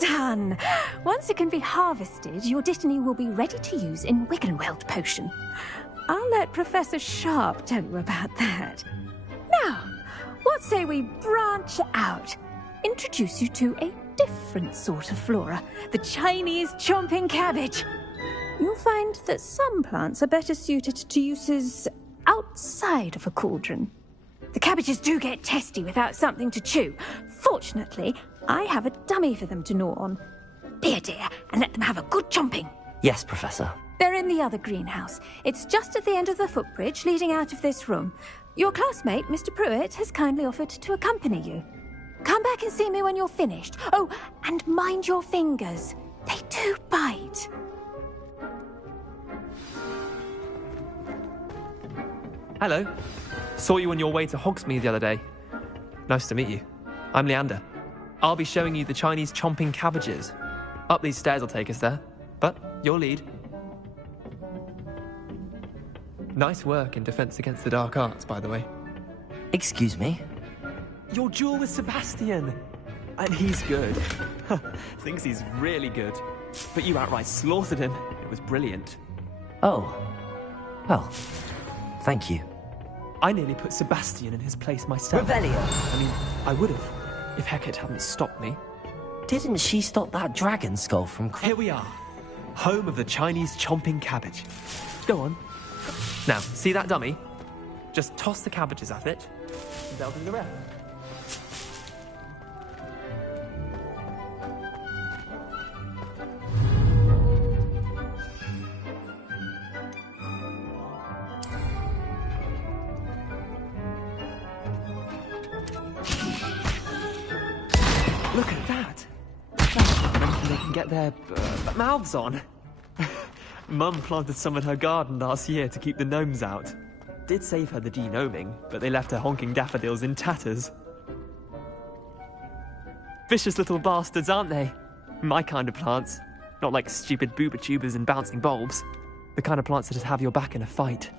Done! Once it can be harvested, your Dittany will be ready to use in Wiggenweld potion. I'll let Professor Sharp tell you about that. Now, what say we branch out? Introduce you to a different sort of flora, the Chinese chomping cabbage. You'll find that some plants are better suited to uses outside of a cauldron. The cabbages do get testy without something to chew. Fortunately, I have a dummy for them to gnaw on. Be a dear and let them have a good chomping. Yes, Professor. They're in the other greenhouse. It's just at the end of the footbridge leading out of this room. Your classmate, Mr. Pruitt, has kindly offered to accompany you. Come back and see me when you're finished. Oh, and mind your fingers. They do bite. Hello. Saw you on your way to Hogsmeade the other day. Nice to meet you. I'm Leander. I'll be showing you the Chinese chomping cabbages. Up these stairs will take us there, but your lead. Nice work in Defense Against the Dark Arts, by the way. Excuse me? Your duel with Sebastian! And he's good. Thinks he's really good. But you outright slaughtered him. It was brilliant. Oh. Well, thank you. I nearly put Sebastian in his place myself. Revelio! I mean, I would have, if Hecate hadn't stopped me. Didn't she stop that dragon skull from... Here we are. Home of the Chinese chomping cabbage. Go on. Now, see that dummy? Just toss the cabbages at it, and they'll do the rest. Look at that! When they can get their mouths on. Mum planted some in her garden last year to keep the gnomes out. Did save her the denoming, but they left her honking daffodils in tatters. Vicious little bastards, aren't they? My kind of plants. Not like stupid booba tubers and bouncing bulbs. The kind of plants that just have your back in a fight.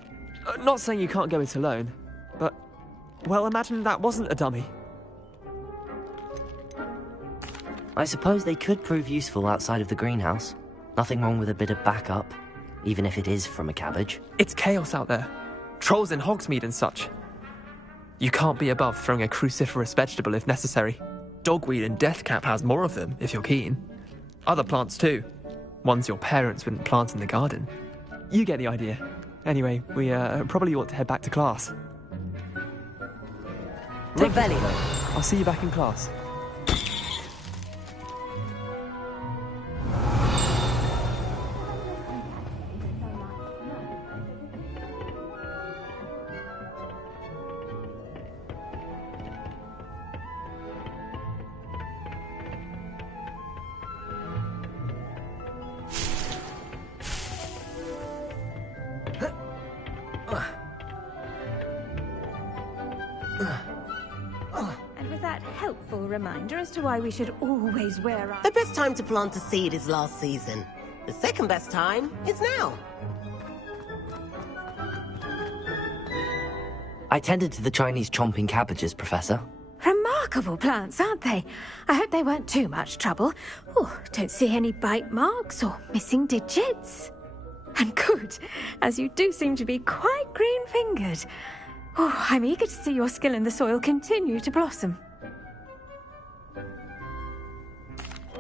Not saying you can't go it alone, but... well, imagine that wasn't a dummy. I suppose they could prove useful outside of the greenhouse. Nothing wrong with a bit of backup, even if it is from a cabbage. It's chaos out there. Trolls in Hogsmeade and such. You can't be above throwing a cruciferous vegetable if necessary. Dogweed and deathcap has more of them, if you're keen. Other plants too. Ones your parents wouldn't plant in the garden. You get the idea. Anyway, we probably ought to head back to class. Revelio. I'll see you back in class. And with that helpful reminder as to why we should always wear our... The best time to plant a seed is last season. The second best time is now. I tended to the Chinese chomping cabbages, Professor. Remarkable plants, aren't they? I hope they weren't too much trouble. Oh, don't see any bite marks or missing digits. And good, as you do seem to be quite green-fingered. Oh, I'm eager to see your skill in the soil continue to blossom.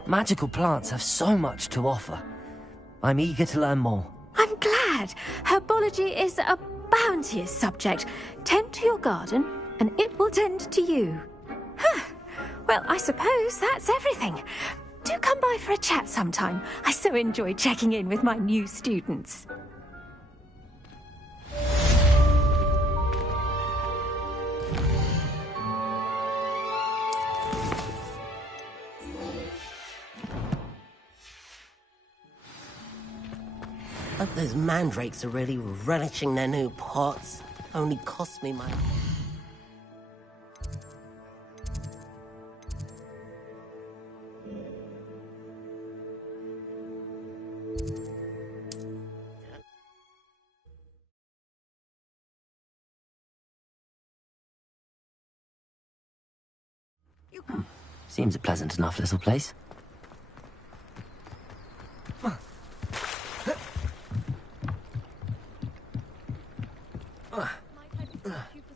Magical plants have so much to offer. I'm eager to learn more. I'm glad. Herbology is a bounteous subject. Tend to your garden, and it will tend to you. Huh. Well, I suppose that's everything. Do come by for a chat sometime. I so enjoy checking in with my new students. Hope those mandrakes are really relishing their new pots. Only cost me my... Seems a pleasant enough little place.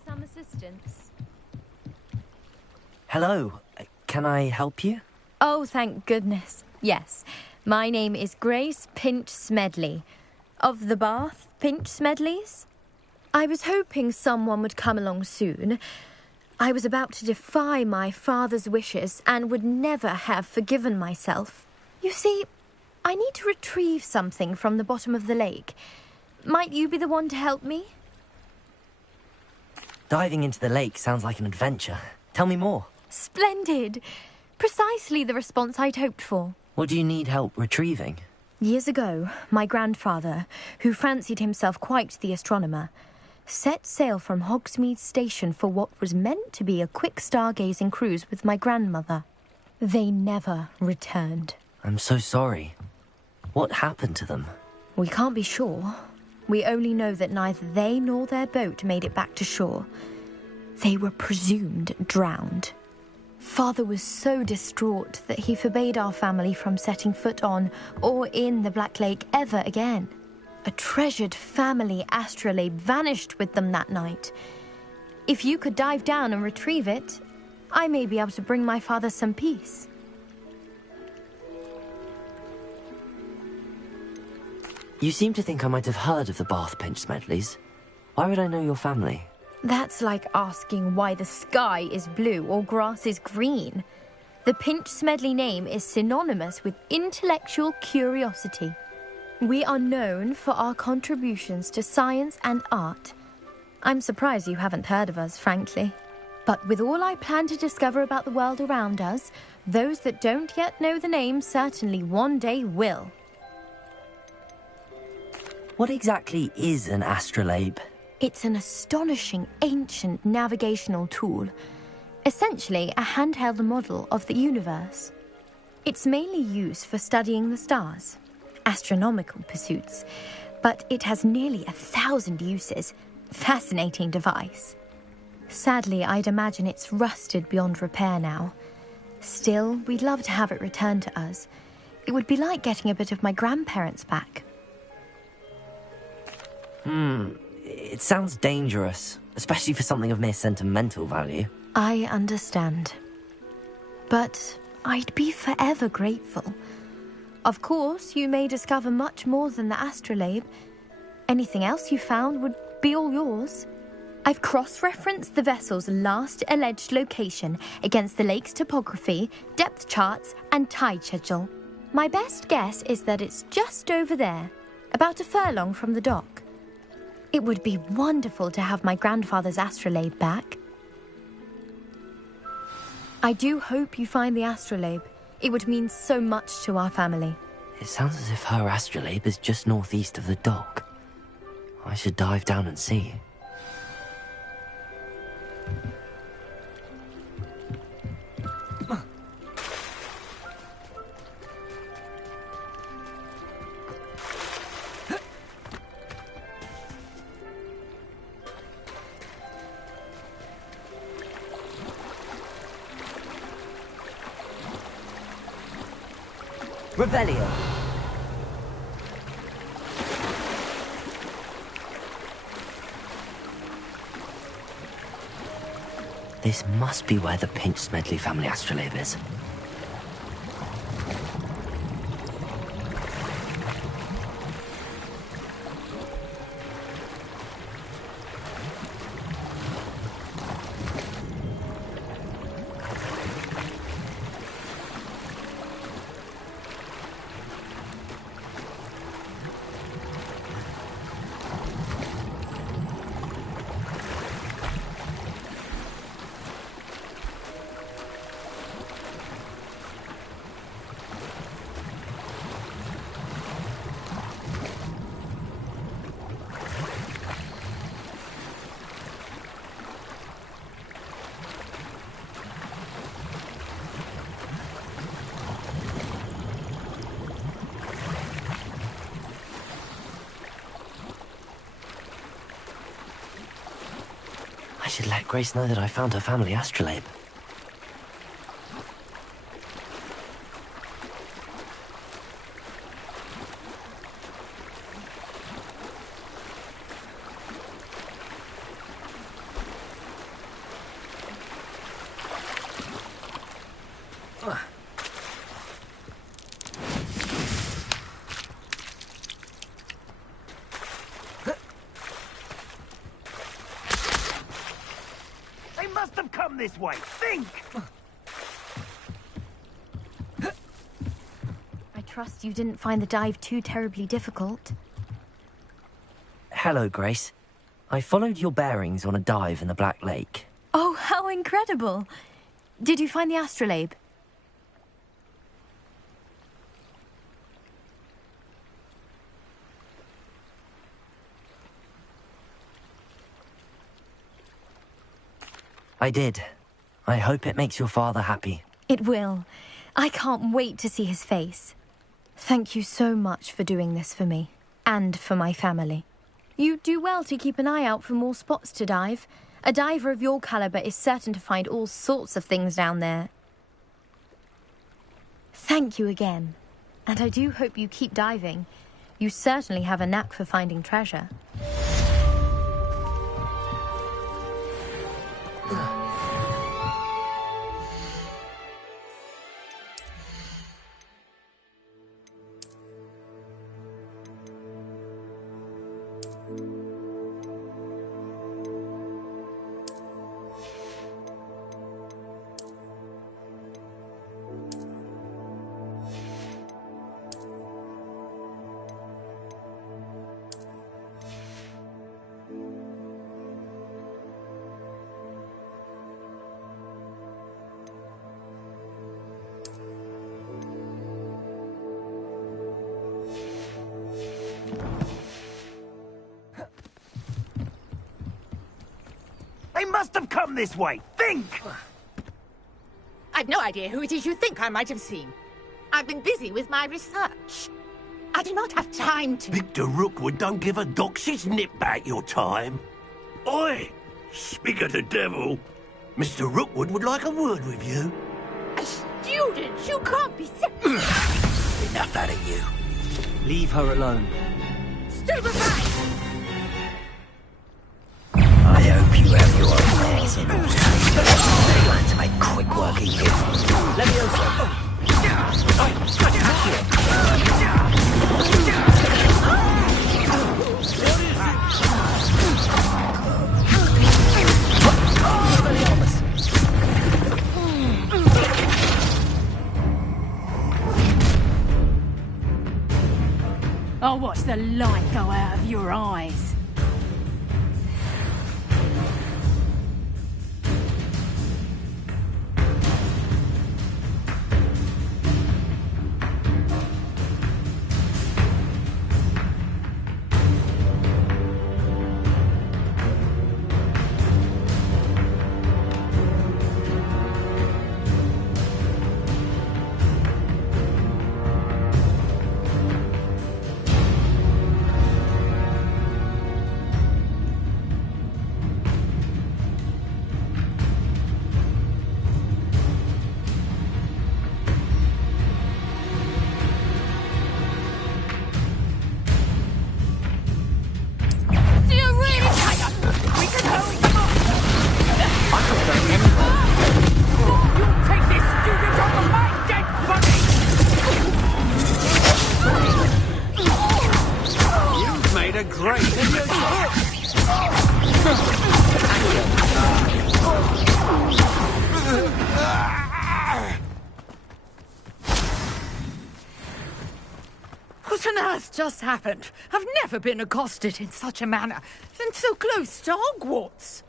Some assistance. Hello, can I help you? Oh, thank goodness. Yes. My name is Grace Pinch Smedley. Of the Bath Pinch Smedleys? I was hoping someone would come along soon. I was about to defy my father's wishes and would never have forgiven myself. You see, I need to retrieve something from the bottom of the lake. Might you be the one to help me? Diving into the lake sounds like an adventure. Tell me more. Splendid! Precisely the response I'd hoped for. What do you need help retrieving? Years ago, my grandfather, who fancied himself quite the astronomer, set sail from Hogsmeade Station for what was meant to be a quick stargazing cruise with my grandmother. They never returned. I'm so sorry. What happened to them? We can't be sure. We only know that neither they nor their boat made it back to shore. They were presumed drowned. Father was so distraught that he forbade our family from setting foot on or in the Black Lake ever again. A treasured family astrolabe vanished with them that night. If you could dive down and retrieve it, I may be able to bring my father some peace. You seem to think I might have heard of the Bath Pinch Smedleys. Why would I know your family? That's like asking why the sky is blue or grass is green. The Pinch Smedley name is synonymous with intellectual curiosity. We are known for our contributions to science and art. I'm surprised you haven't heard of us, frankly. But with all I plan to discover about the world around us, those that don't yet know the name certainly one day will. What exactly is an astrolabe? It's an astonishing ancient navigational tool. Essentially a handheld model of the universe. It's mainly used for studying the stars. Astronomical pursuits, but it has nearly 1,000 uses. Fascinating device. Sadly, I'd imagine it's rusted beyond repair now. Still, we'd love to have it returned to us. It would be like getting a bit of my grandparents back. It sounds dangerous, especially for something of mere sentimental value. I understand. But I'd be forever grateful. Of course, you may discover much more than the astrolabe. Anything else you found would be all yours. I've cross-referenced the vessel's last alleged location against the lake's topography, depth charts, and tide schedule. My best guess is that it's just over there, about a furlong from the dock. It would be wonderful to have my grandfather's astrolabe back. I do hope you find the astrolabe. It would mean so much to our family. It sounds as if her astrolabe is just northeast of the dock. I should dive down and see. Revelio. This must be where the Pinch Smedley family astrolabe is. I should let Grace know that I found her family astrolabe. This way. Think! I trust you didn't find the dive too terribly difficult. Hello, Grace. I followed your bearings on a dive in the Black Lake. Oh, how incredible! Did you find the astrolabe? I did. I hope it makes your father happy. It will. I can't wait to see his face. Thank you so much for doing this for me, and for my family. You do well to keep an eye out for more spots to dive. A diver of your caliber is certain to find all sorts of things down there. Thank you again. And I do hope you keep diving. You certainly have a knack for finding treasure. They must have come this way. Think! I've no idea who it is you think I might have seen. I've been busy with my research. I do not have time to... Victor Rookwood don't give a doxy's nip back your time. Oi! Speak of the devil. Mr. Rookwood would like a word with you. A student? You can't be serious. Enough out of you. Leave her alone. Stupefy! I hope you have your affairs in order. I'm glad to make quick work of you. Leviosa! I'll watch the light go out of your eyes. What's just happened? I've never been accosted in such a manner, and so close to Hogwarts.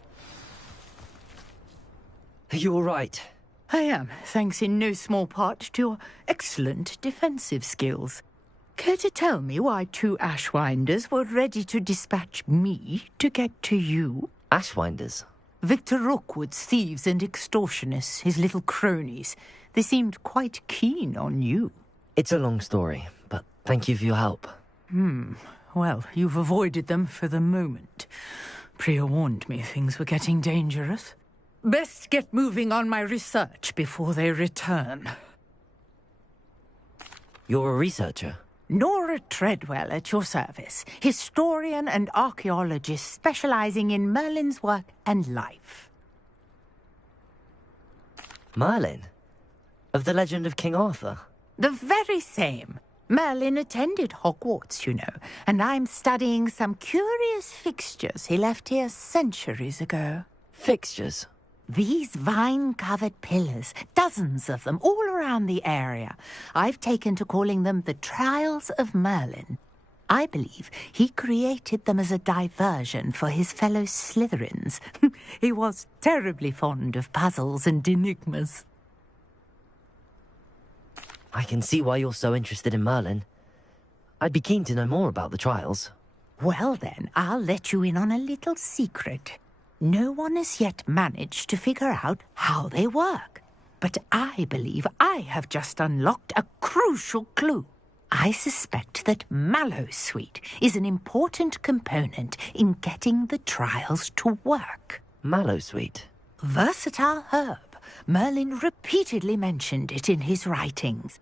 Are you all right? I am, thanks in no small part to your excellent defensive skills. Care to tell me why 2 Ashwinders were ready to dispatch me to get to you? Ashwinders? Victor Rookwood's thieves and extortionists, his little cronies. They seemed quite keen on you. It's a long story, but thank you for your help. Well, you've avoided them for the moment. Priya warned me things were getting dangerous. Best get moving on my research before they return. You're a researcher? Nora Treadwell at your service, historian and archaeologist specializing in Merlin's work and life. Merlin? Of the legend of King Arthur? The very same. Merlin attended Hogwarts, you know, and I'm studying some curious fixtures he left here centuries ago. Fixtures? These vine-covered pillars, dozens of them, all around the area. I've taken to calling them the Trials of Merlin. I believe he created them as a diversion for his fellow Slytherins. He was terribly fond of puzzles and enigmas. I can see why you're so interested in Merlin. I'd be keen to know more about the trials. Well then, I'll let you in on a little secret. No one has yet managed to figure out how they work. But I believe I have just unlocked a crucial clue. I suspect that Mallowsweet is an important component in getting the trials to work. Mallowsweet? Versatile herb. Merlin repeatedly mentioned it in his writings.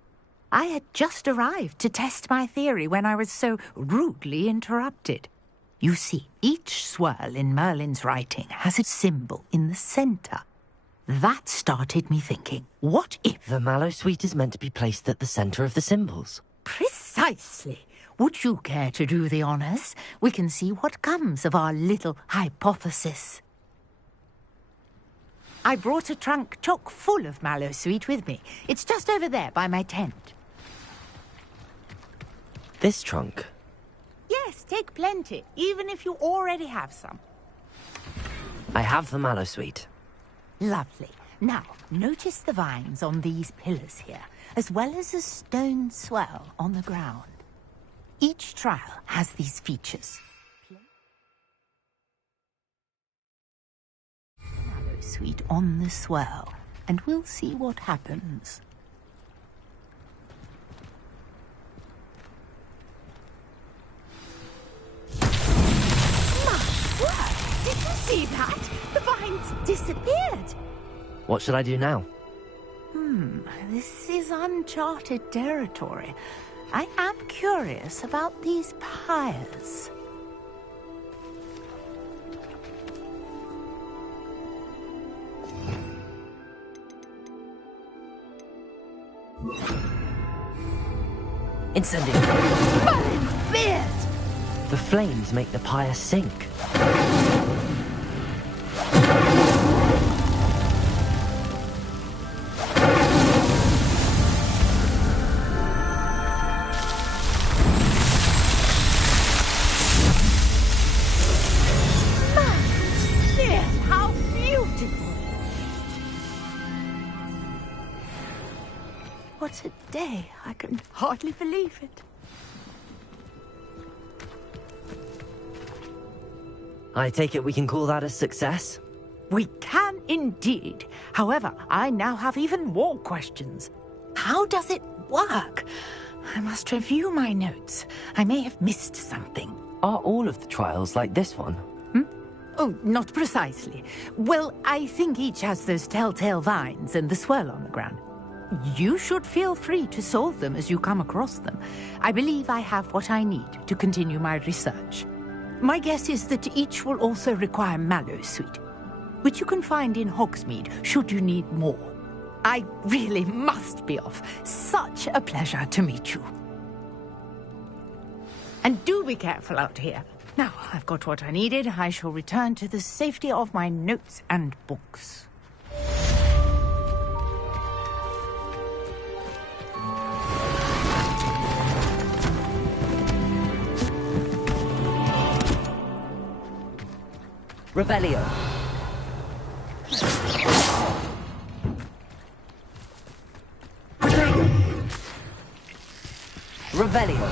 I had just arrived to test my theory when I was so rudely interrupted. You see, each swirl in Merlin's writing has a symbol in the center. That started me thinking, what if... The Mallowsweet is meant to be placed at the center of the symbols. Precisely. Would you care to do the honors? We can see what comes of our little hypothesis. I brought a trunk chock full of Mallowsweet with me. It's just over there by my tent. This trunk? Yes, take plenty, even if you already have some. I have the Mallowsweet. Lovely. Now, notice the vines on these pillars here, as well as a stone swell on the ground. Each trial has these features. Mallowsweet on the swell, and we'll see what happens. Did you see that? The vines disappeared. What should I do now? This is uncharted territory. I am curious about these pyres. Incendiary! Merlin's beard! The flames make the pyre sink. How beautiful! What a day. I can hardly believe it. I take it we can call that a success? We can indeed. However, I now have even more questions. How does it work? I must review my notes. I may have missed something. Are all of the trials like this one? Oh, not precisely. Well, I think each has those telltale vines and the swirl on the ground. You should feel free to solve them as you come across them. I believe I have what I need to continue my research. My guess is that each will also require Mallowsweet, which you can find in Hogsmeade should you need more. I really must be off. Such a pleasure to meet you. And do be careful out here. Now, I've got what I needed. I shall return to the safety of my notes and books. Revelio. Revelio.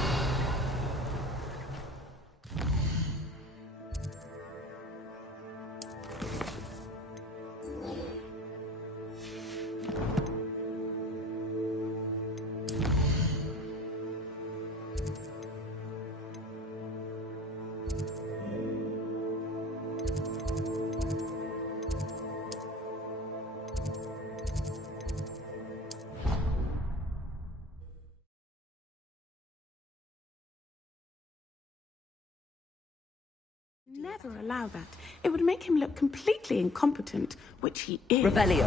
Never allow that. It would make him look completely incompetent, which he is. Revelio.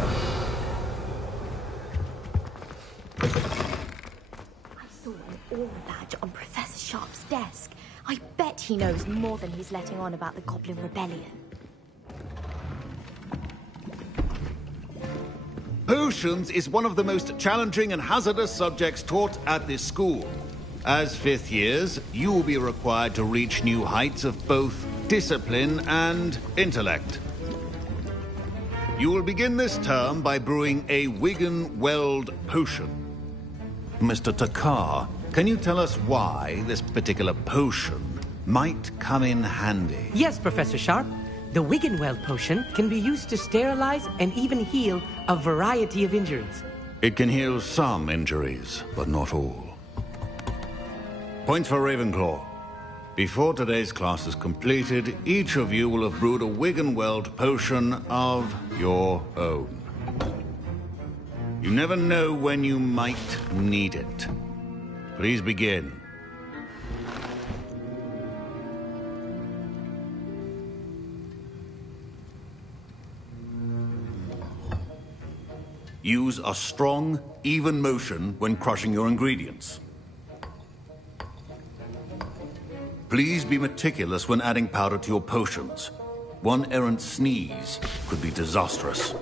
I saw an aura badge on Professor Sharp's desk. I bet he knows more than he's letting on about the Goblin Rebellion. Potions is one of the most challenging and hazardous subjects taught at this school. As fifth years, you will be required to reach new heights of both discipline and intellect. You will begin this term by brewing a Wiggenweld potion. Mr. Takar, can you tell us why this particular potion might come in handy? Yes, Professor Sharp. The Wiggenweld potion can be used to sterilize and even heal a variety of injuries. It can heal some injuries, but not all. Points for Ravenclaw. Before today's class is completed, each of you will have brewed a Wiggenweld potion of your own. You never know when you might need it. Please begin. Use a strong, even motion when crushing your ingredients. Please be meticulous when adding powder to your potions. One errant sneeze could be disastrous.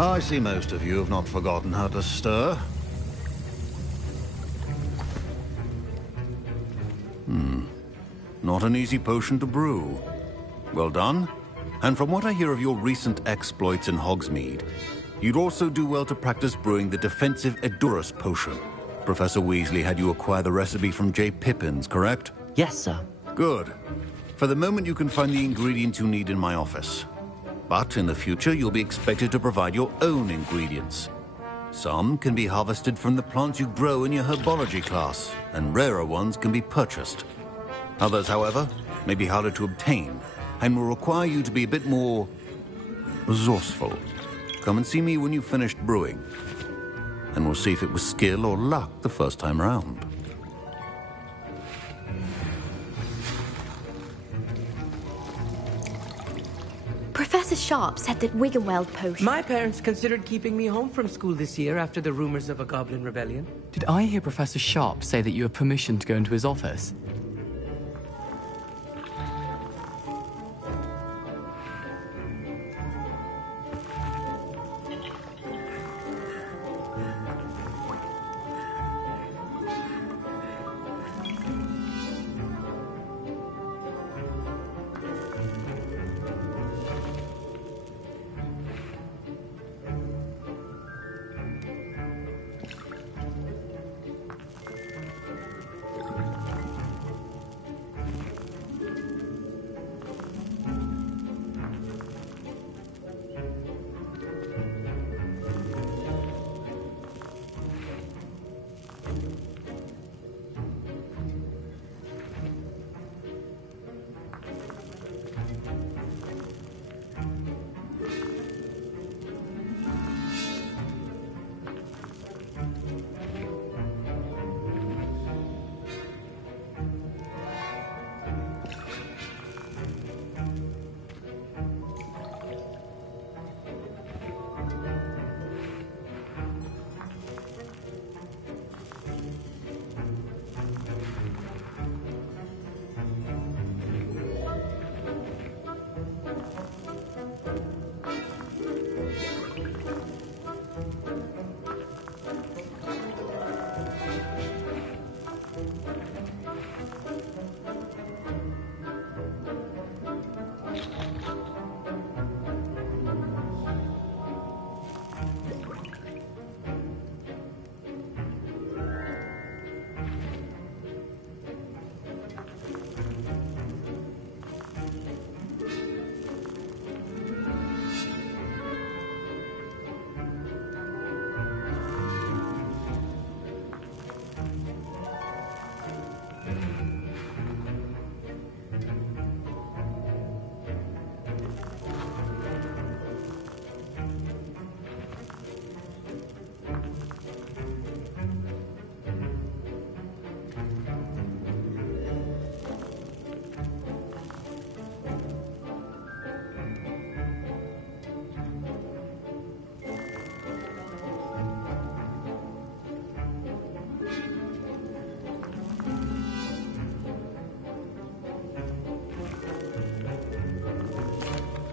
I see most of you have not forgotten how to stir. Not an easy potion to brew. Well done. And from what I hear of your recent exploits in Hogsmeade, you'd also do well to practice brewing the defensive Edurus potion. Professor Weasley had you acquire the recipe from J. Pippins, correct? Yes, sir. Good. For the moment, you can find the ingredients you need in my office. But in the future, you'll be expected to provide your own ingredients. Some can be harvested from the plants you grow in your herbology class, and rarer ones can be purchased. Others, however, may be harder to obtain, and will require you to be a bit more resourceful. Come and see me when you've finished brewing, and we'll see if it was skill or luck the first time round. Professor Sharp said that Wiggenweld potion... My parents considered keeping me home from school this year after the rumors of a Goblin Rebellion. Did I hear Professor Sharp say that you have permission to go into his office?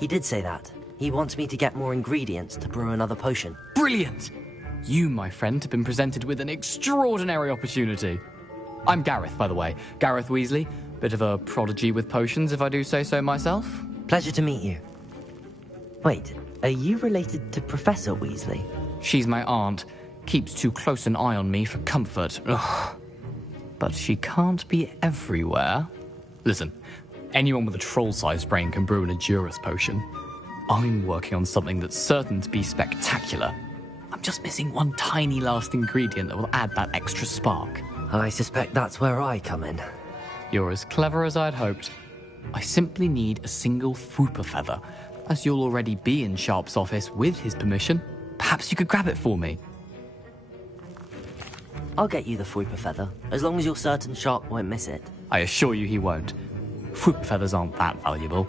He did say that. He wants me to get more ingredients to brew another potion. Brilliant! You, my friend, have been presented with an extraordinary opportunity. I'm Gareth, by the way. Gareth Weasley. Bit of a prodigy with potions, if I do say so myself. Pleasure to meet you. Wait, are you related to Professor Weasley? She's my aunt. Keeps too close an eye on me for comfort. Ugh. But she can't be everywhere. Listen, anyone with a troll-sized brain can brew an Edurus potion. I'm working on something that's certain to be spectacular. I'm just missing one tiny last ingredient that will add that extra spark. I suspect that's where I come in. You're as clever as I'd hoped. I simply need a single Fwooper feather. As you'll already be in Sharp's office with his permission, perhaps you could grab it for me. I'll get you the Fwooper feather, as long as you're certain Sharp won't miss it. I assure you he won't. Fwooper feathers aren't that valuable.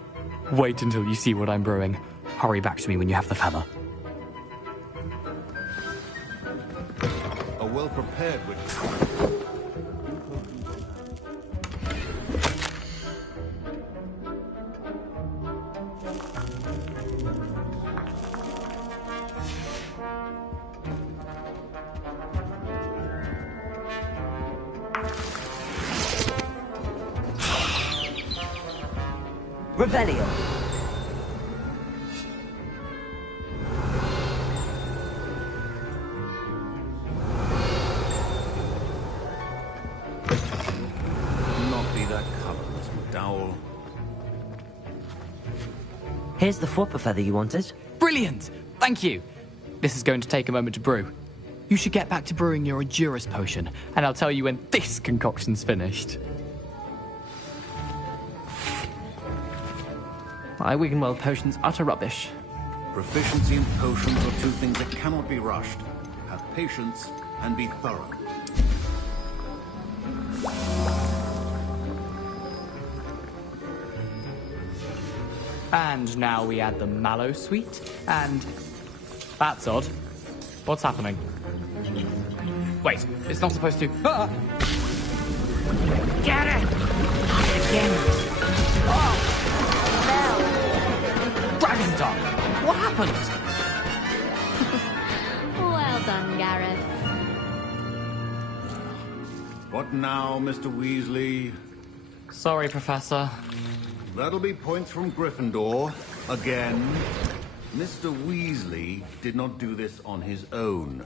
Wait until you see what I'm brewing. Hurry back to me when you have the feather. A well-prepared witch. Revelio. Not be that colour, Miss McDowell. Here's the Fwooper feather you wanted. Brilliant! Thank you! This is going to take a moment to brew. You should get back to brewing your Edurus potion, and I'll tell you when this concoction's finished. My Wiggenweld potion's utter rubbish. Proficiency in potions are two things that cannot be rushed. Have patience and be thorough. And now we add the mallow sweet, and... That's odd. What's happening? Wait, it's not supposed to... Ah! Get it! Again. Oh! Dragon Tongue! What happened? Well done, Gareth. What now, Mr. Weasley? Sorry, Professor. That'll be points from Gryffindor. Again. Mr. Weasley did not do this on his own.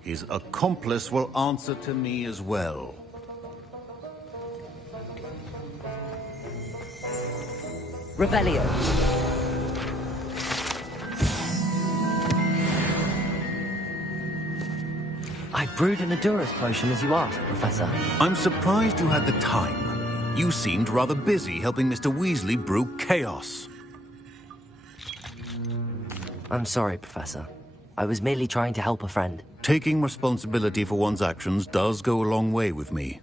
His accomplice will answer to me as well. Revelio. I brewed an Edurus potion as you asked, Professor. I'm surprised you had the time. You seemed rather busy helping Mr. Weasley brew chaos. I'm sorry, Professor. I was merely trying to help a friend. Taking responsibility for one's actions does go a long way with me.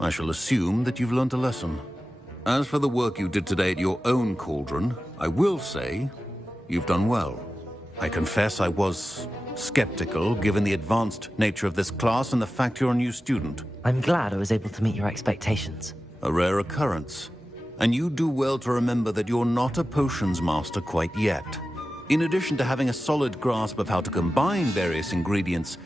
I shall assume that you've learnt a lesson. As for the work you did today at your own cauldron, I will say you've done well. I confess I was skeptical, given the advanced nature of this class and the fact you're a new student. I'm glad I was able to meet your expectations. A rare occurrence. And you do well to remember that you're not a potions master quite yet. In addition to having a solid grasp of how to combine various ingredients,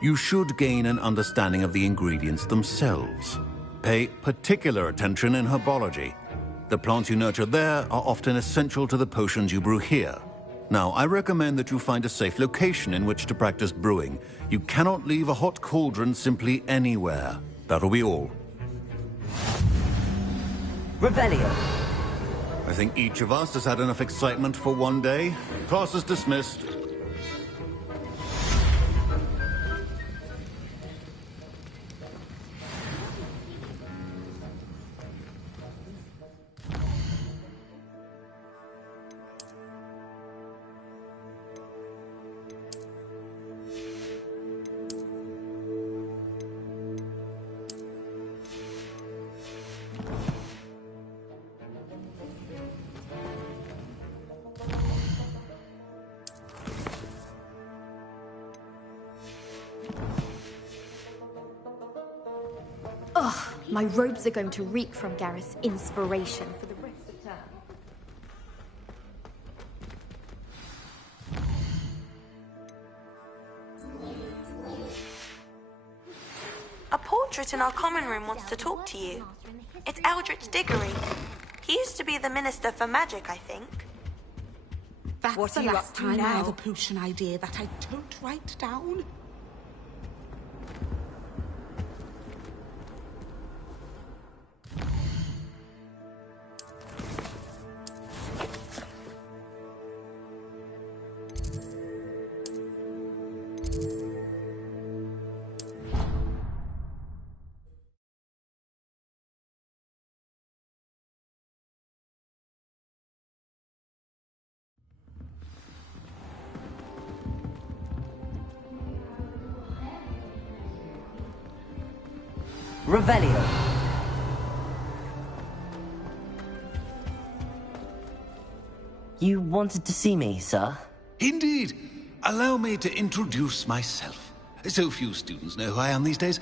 you should gain an understanding of the ingredients themselves. Pay particular attention in herbology. The plants you nurture there are often essential to the potions you brew here. Now, I recommend that you find a safe location in which to practice brewing. You cannot leave a hot cauldron simply anywhere. That'll be all. Revelio. I think each of us has had enough excitement for one day. Class is dismissed. Ugh, my robes are going to reek from Gareth's inspiration for the rest of term. A portrait in our common room wants to talk to you. It's Eldritch Diggory. He used to be the Minister for Magic, I think. That's What the are you last up to time I now? have a potion idea that I don't write down. Revelio. You wanted to see me, sir? Indeed. Allow me to introduce myself. So few students know who I am these days.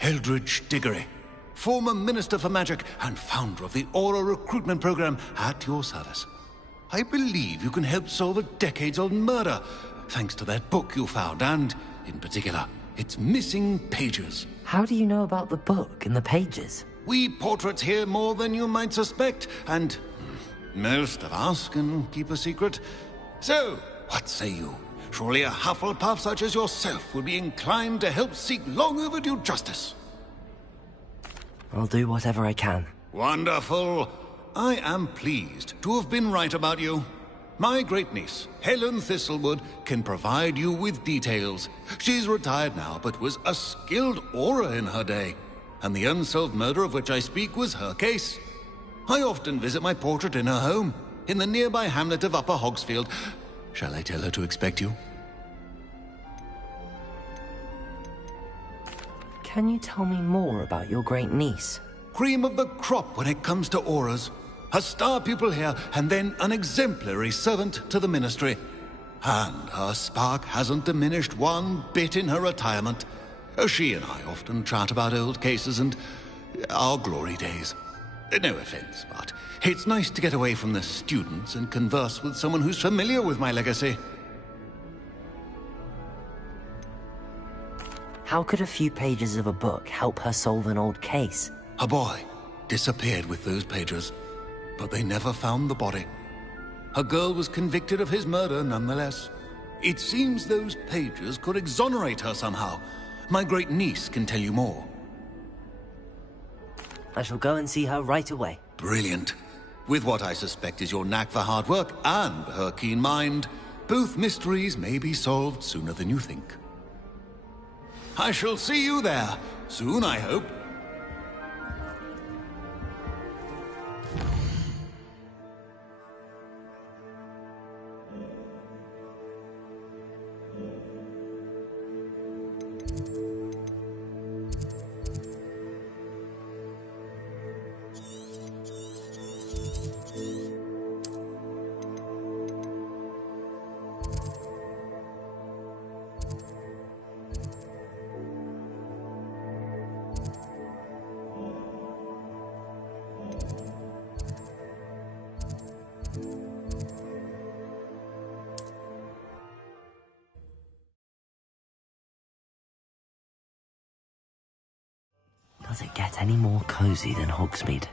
Eldritch Diggory, former Minister for Magic and founder of the Aura recruitment program at your service. I believe you can help solve a decades-old murder, thanks to that book you found, and, in particular, its missing pages. How do you know about the book and the pages? We portraits hear more than you might suspect, and most of us can keep a secret. So, what say you? Surely a Hufflepuff such as yourself would be inclined to help seek long overdue justice. I'll do whatever I can. Wonderful. I am pleased to have been right about you. My great-niece, Helen Thistlewood, can provide you with details. She's retired now, but was a skilled aura in her day. And the unsolved murder of which I speak was her case. I often visit my portrait in her home, in the nearby hamlet of Upper Hogsfield. Shall I tell her to expect you? Can you tell me more about your great niece? Cream of the crop when it comes to auras. A star pupil here, and then an exemplary servant to the ministry. And her spark hasn't diminished one bit in her retirement. She and I often chat about old cases and our glory days. No offense, but it's nice to get away from the students and converse with someone who's familiar with my legacy. How could a few pages of a book help her solve an old case? A boy disappeared with those pages, but they never found the body. A girl was convicted of his murder nonetheless. It seems those pages could exonerate her somehow. My great niece can tell you more. I shall go and see her right away. Brilliant. With what I suspect is your knack for hard work and her keen mind, both mysteries may be solved sooner than you think. I shall see you there, soon I hope. Does it get any more cozy than Hogsmeade?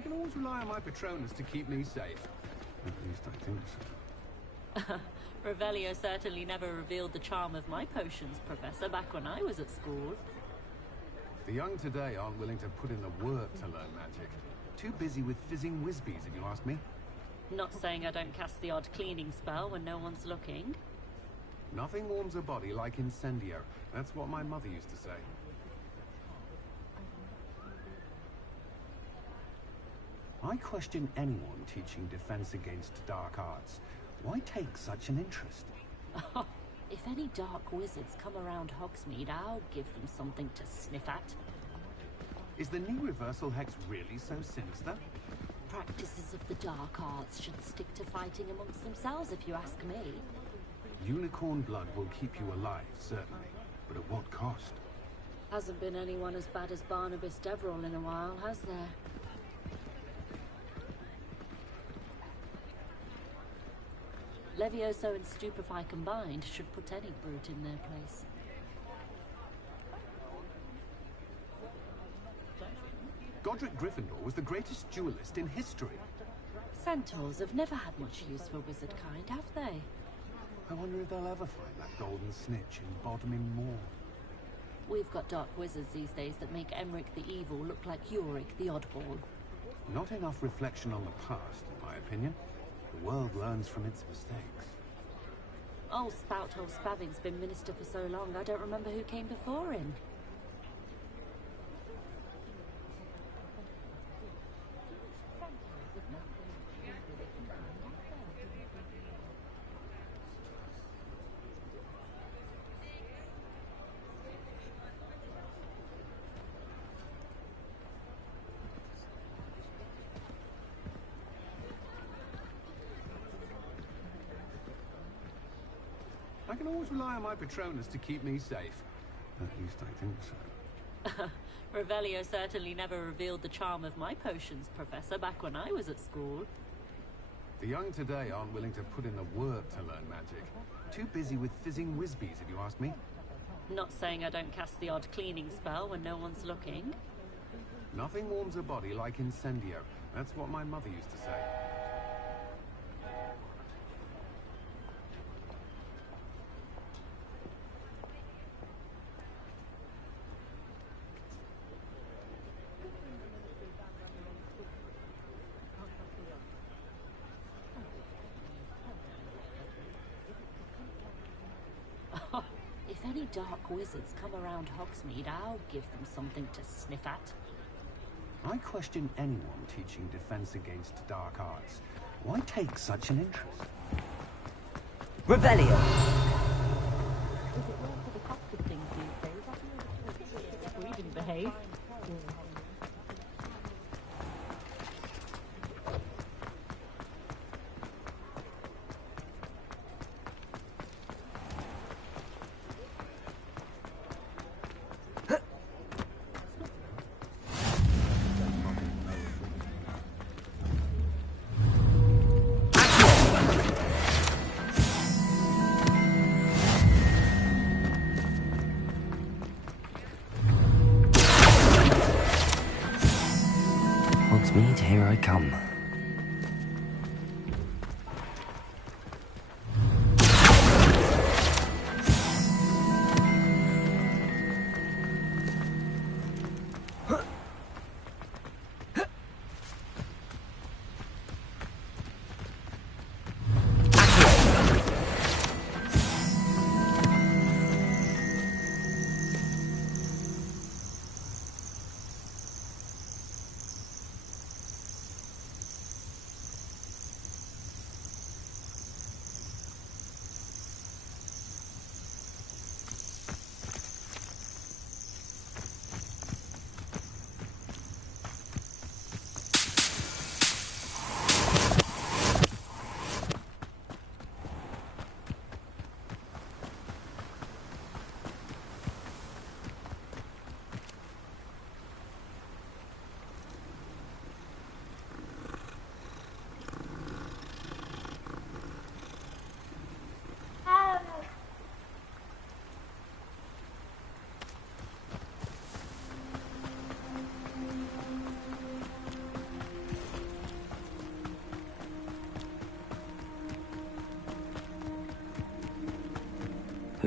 I can always rely on my Patronus to keep me safe. At least I think so. Revelio certainly never revealed the charm of my potions, Professor, back when I was at school. The young today aren't willing to put in the work to learn magic. Too busy with fizzing whizbees, if you ask me. Not saying I don't cast the odd cleaning spell when no one's looking. Nothing warms a body like incendio. That's what my mother used to say. I question anyone teaching defense against dark arts. Why take such an interest? If any dark wizards come around Hogsmeade, I'll give them something to sniff at. Is the knee reversal hex really so sinister? Practices of the dark arts should stick to fighting amongst themselves, if you ask me. Unicorn blood will keep you alive, certainly. But at what cost? Hasn't been anyone as bad as Barnabas Deverell in a while, has there? Levioso and Stupefy combined should put any brute in their place. Godric Gryffindor was the greatest duelist in history. Centaurs have never had much use for wizard kind, have they? I wonder if they'll ever find that golden snitch in Bodmin Moor. We've got dark wizards these days that make Emmerich the Evil look like Yorick the Oddball. Not enough reflection on the past, in my opinion. The world learns from its mistakes. Old Spouthole Spavin's been minister for so long, I don't remember who came before him. I can always rely on my Patronus to keep me safe. At least I think so. Revelio certainly never revealed the charm of my potions, Professor, back when I was at school. The young today aren't willing to put in the work to learn magic. Too busy with fizzing whizbees, if you ask me. Not saying I don't cast the odd cleaning spell when no one's looking. Nothing warms a body like incendio. That's what my mother used to say. If any dark wizards come around Hogsmeade, I'll give them something to sniff at. I question anyone teaching defense against dark arts. Why take such an interest? Revelio! Is it worth for the cost of things these days? We didn't behave. Hogsmeade, here I come.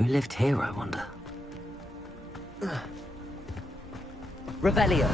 Who lived here, I wonder? Revelio.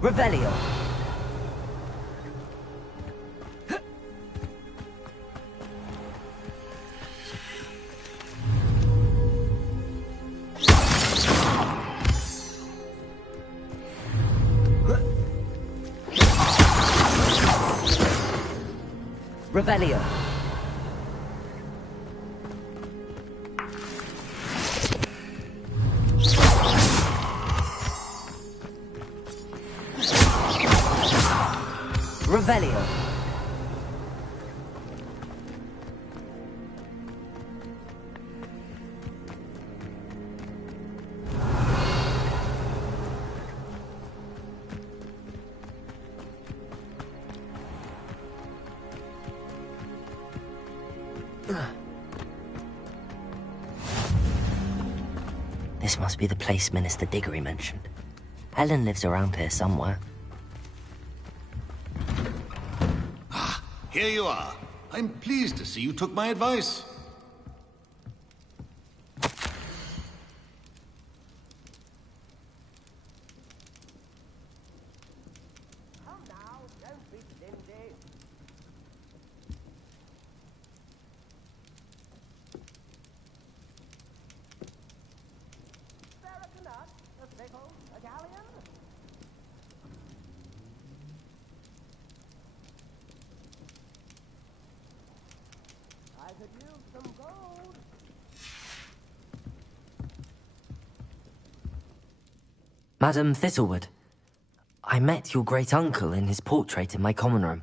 Revelio. Revelio. Revelio. This must be the place Minister Diggory mentioned. Helen lives around here somewhere. Here you are. I'm pleased to see you took my advice. Madam Thistlewood, I met your great-uncle in his portrait in my common room.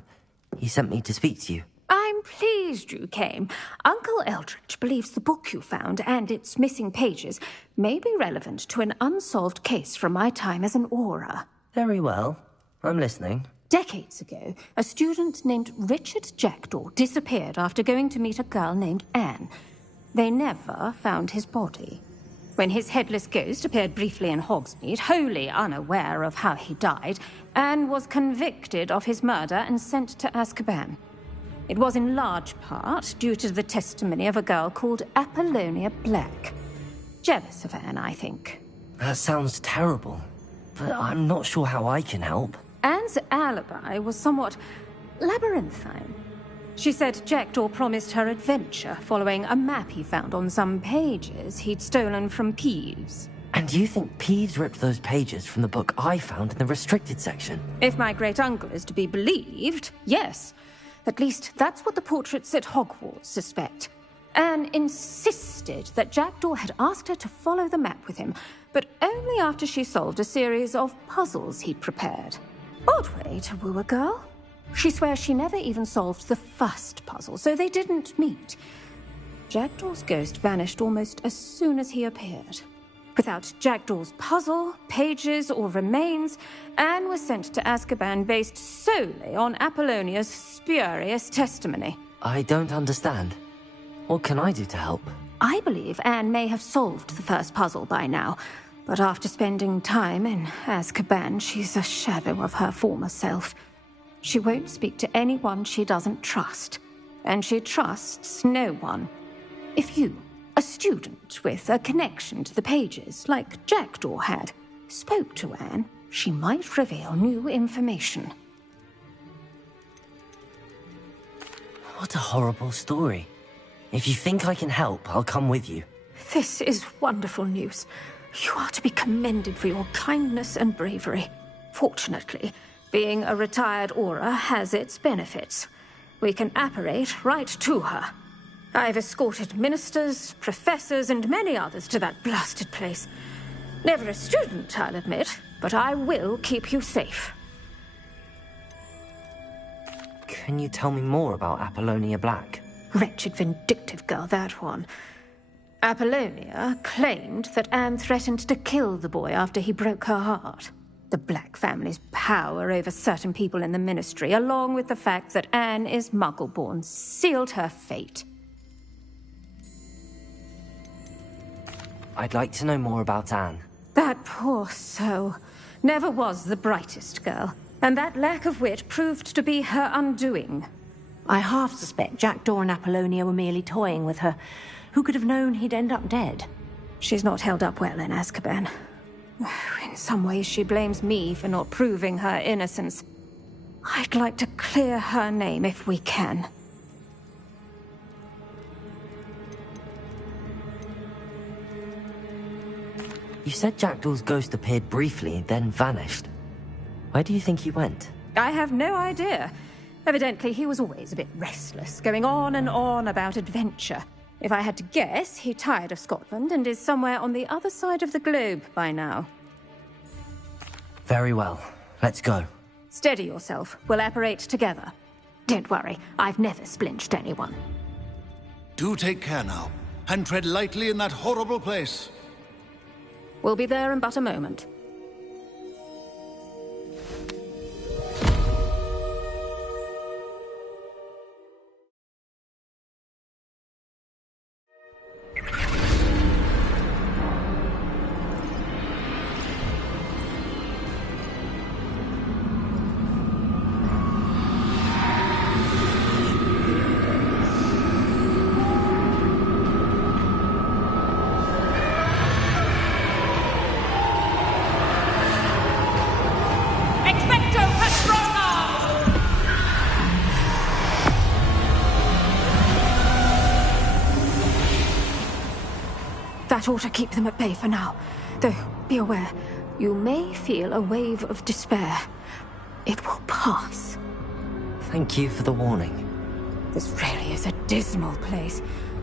He sent me to speak to you. I'm pleased you came. Uncle Eldritch believes the book you found and its missing pages may be relevant to an unsolved case from my time as an Auror. Very well. I'm listening. Decades ago, a student named Richard Jackdaw disappeared after going to meet a girl named Anne. They never found his body. When his headless ghost appeared briefly in Hogsmeade, wholly unaware of how he died, Anne was convicted of his murder and sent to Azkaban. It was in large part due to the testimony of a girl called Apollonia Black. Jealous of Anne, I think. That sounds terrible, but I'm not sure how I can help. Anne's alibi was somewhat labyrinthine. She said Jackdaw promised her adventure following a map he found on some pages he'd stolen from Peeves. And you think Peeves ripped those pages from the book I found in the restricted section? If my great-uncle is to be believed, yes. At least that's what the portraits at Hogwarts suspect. Anne insisted that Jackdaw had asked her to follow the map with him, but only after she solved a series of puzzles he'd prepared. Odd way to woo a girl. She swears she never even solved the first puzzle, so they didn't meet. Jackdaw's ghost vanished almost as soon as he appeared. Without Jackdaw's puzzle, pages, or remains, Anne was sent to Azkaban based solely on Apollonia's spurious testimony. I don't understand. What can I do to help? I believe Anne may have solved the first puzzle by now, but after spending time in Azkaban, she's a shadow of her former self. She won't speak to anyone she doesn't trust, and she trusts no one. If you, a student with a connection to the pages, like Jackdaw had, spoke to Anne, she might reveal new information. What a horrible story. If you think I can help, I'll come with you. This is wonderful news. You are to be commended for your kindness and bravery. Fortunately, being a retired Auror has its benefits. We can apparate right to her. I've escorted ministers, professors, and many others to that blasted place. Never a student, I'll admit, but I will keep you safe. Can you tell me more about Apollonia Black? Wretched, vindictive girl, that one. Apollonia claimed that Anne threatened to kill the boy after he broke her heart. The Black family's power over certain people in the Ministry, along with the fact that Anne is Muggle-born, sealed her fate. I'd like to know more about Anne. That poor soul never was the brightest girl, and that lack of wit proved to be her undoing. I half suspect Jackdaw and Apollonia were merely toying with her. Who could have known he'd end up dead? She's not held up well in Azkaban. In some ways, she blames me for not proving her innocence. I'd like to clear her name if we can. You said Jackdaw's ghost appeared briefly, then vanished. Where do you think he went? I have no idea. Evidently, he was always a bit restless, going on and on about adventure. If I had to guess, he tired of Scotland and is somewhere on the other side of the globe by now. Very well. Let's go. Steady yourself. We'll apparate together. Don't worry, I've never splinched anyone. Do take care now, and tread lightly in that horrible place. We'll be there in but a moment. That ought to keep them at bay for now. Though, be aware, you may feel a wave of despair. It will pass. Thank you for the warning. This really is a dismal place,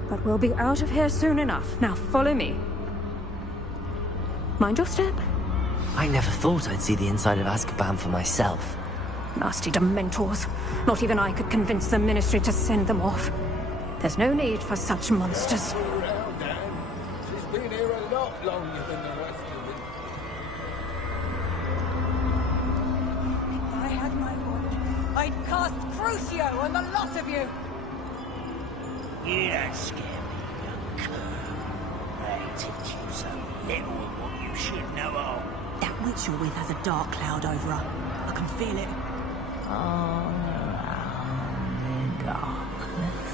but we'll be out of here soon enough. Now follow me. Mind your step? I never thought I'd see the inside of Azkaban for myself. Nasty Dementors. Not even I could convince the Ministry to send them off. There's no need for such monsters. Been here a lot longer than the rest of it. If I had my wand, I'd cast Crucio on the lot of you! You don't scare me, young cur. They teach you so little of what you should know of. That witch you're with has a dark cloud over her. I can feel it. All around in darkness,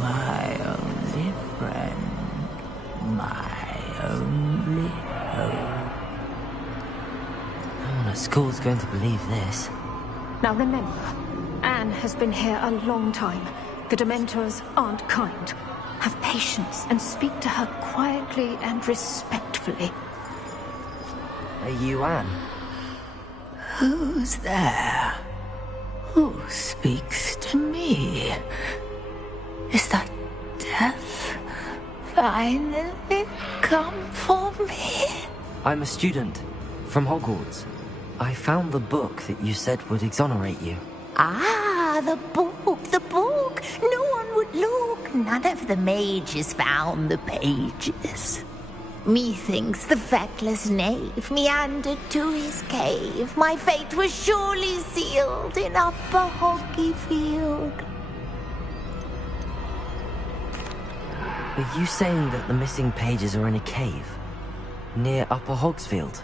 my only friend. My only hope. No one at school's going to believe this. Now remember, Anne has been here a long time. The Dementors aren't kind. Have patience and speak to her quietly and respectfully. Are you Anne? Who's there? Who speaks to me? Is that death? Finally come for me? I'm a student from Hogwarts. I found the book that you said would exonerate you. Ah, the book, the book. No one would look. None of the mages found the pages. Methinks the feckless knave meandered to his cave. My fate was surely sealed in Upper Hoggyfield. Are you saying that the missing pages are in a cave? Near Upper Hogsfield?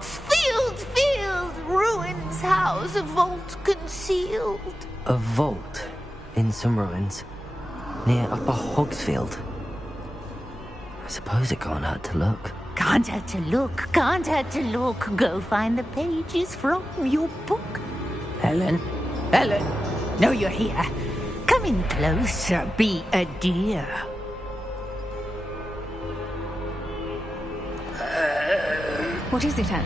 Field! Ruins house, a vault concealed. A vault in some ruins? Near Upper Hogsfield? I suppose it can't hurt to look. Can't hurt to look. Go find the pages from your book. Helen, no, you're here. Come in closer, be a dear. What is it, Anne?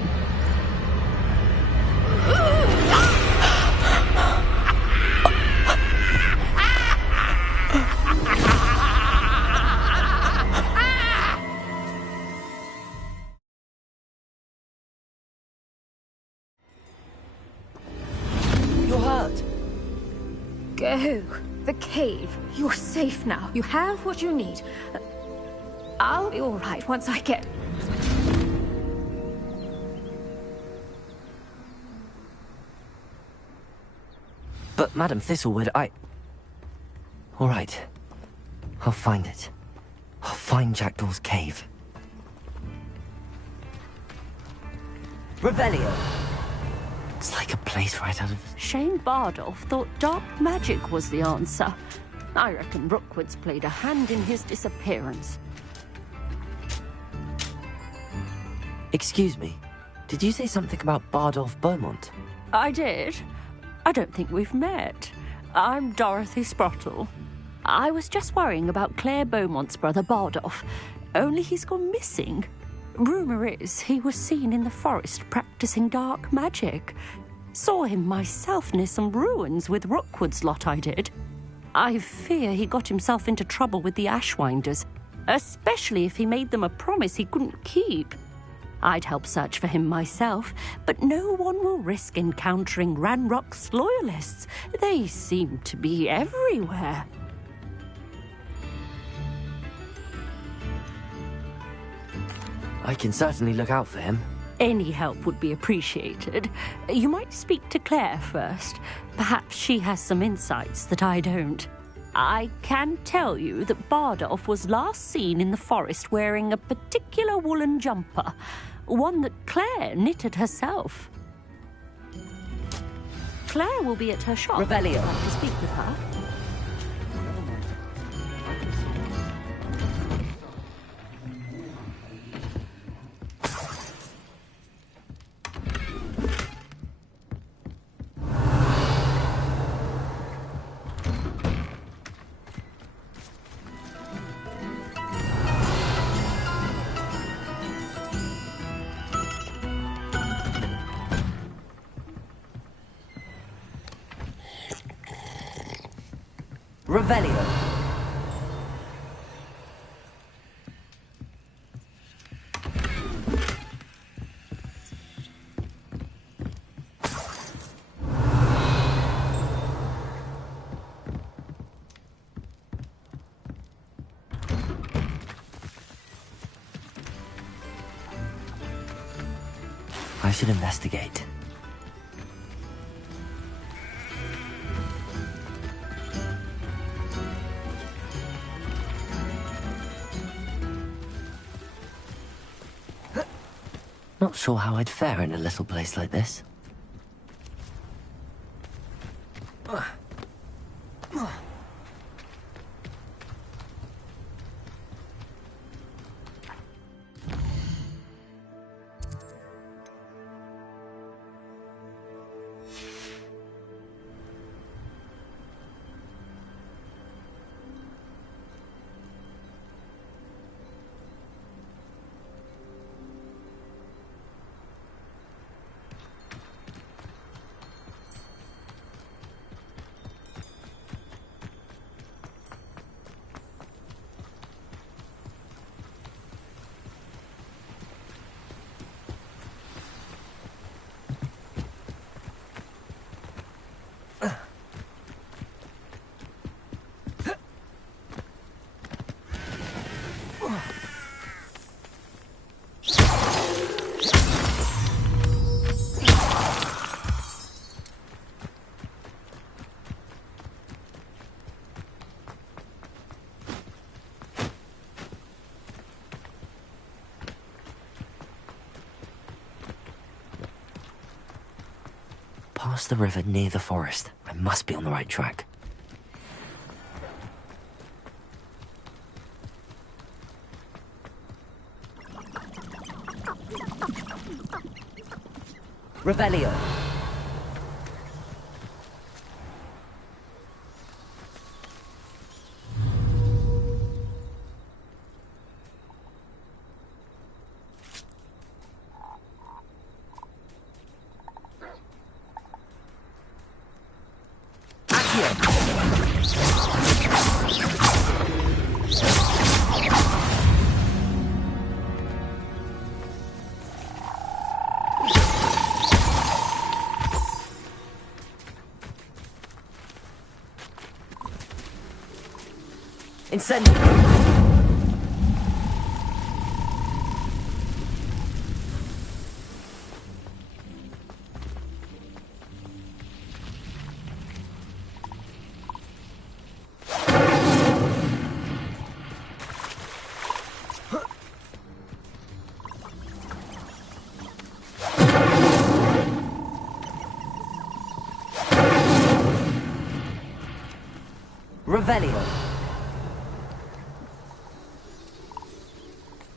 You're hurt. Go. The cave. You're safe now. You have what you need. I'll be all right once I get... But, Madam Thistlewood, all right. I'll find it. I'll find Jackdaw's cave. Revelio! It's like a place right out of... Shane Bardolph thought dark magic was the answer. I reckon Rookwood's played a hand in his disappearance. Excuse me. Did you say something about Bardolph Beaumont? I did. I don't think we've met. I'm Dorothy Sprottle. I was just worrying about Claire Beaumont's brother Bardolph, only he's gone missing. Rumour is he was seen in the forest practicing dark magic. Saw him myself near some ruins with Rookwood's lot I did. I fear he got himself into trouble with the Ashwinders, especially if he made them a promise he couldn't keep. I'd help search for him myself, but no one will risk encountering Ranrock's loyalists. They seem to be everywhere. I can certainly look out for him. Any help would be appreciated. You might speak to Claire first. Perhaps she has some insights that I don't. I can tell you that Bardolph was last seen in the forest wearing a particular woolen jumper, one that Claire knitted herself. Claire will be at her shop. Revelio. I'd like to speak with her. Revelio. I should investigate. Not sure how I'd fare in a little place like this. Past the river near the forest. I must be on the right track. Revelio. Incendio! Revelio.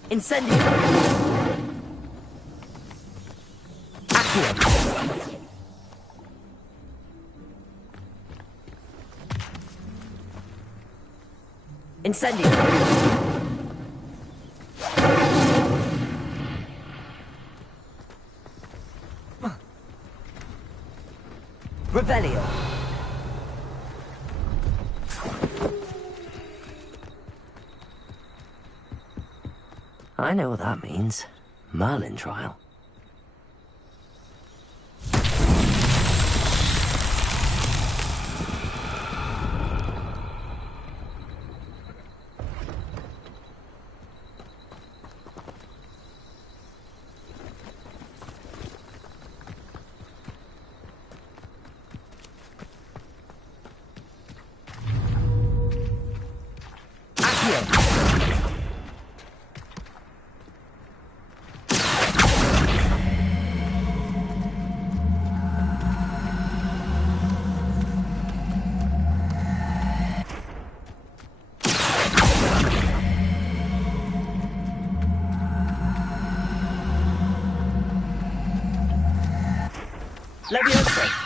Incendio. Accio. Incendio. Revelio. I know what that means. Merlin trial. Leviosa.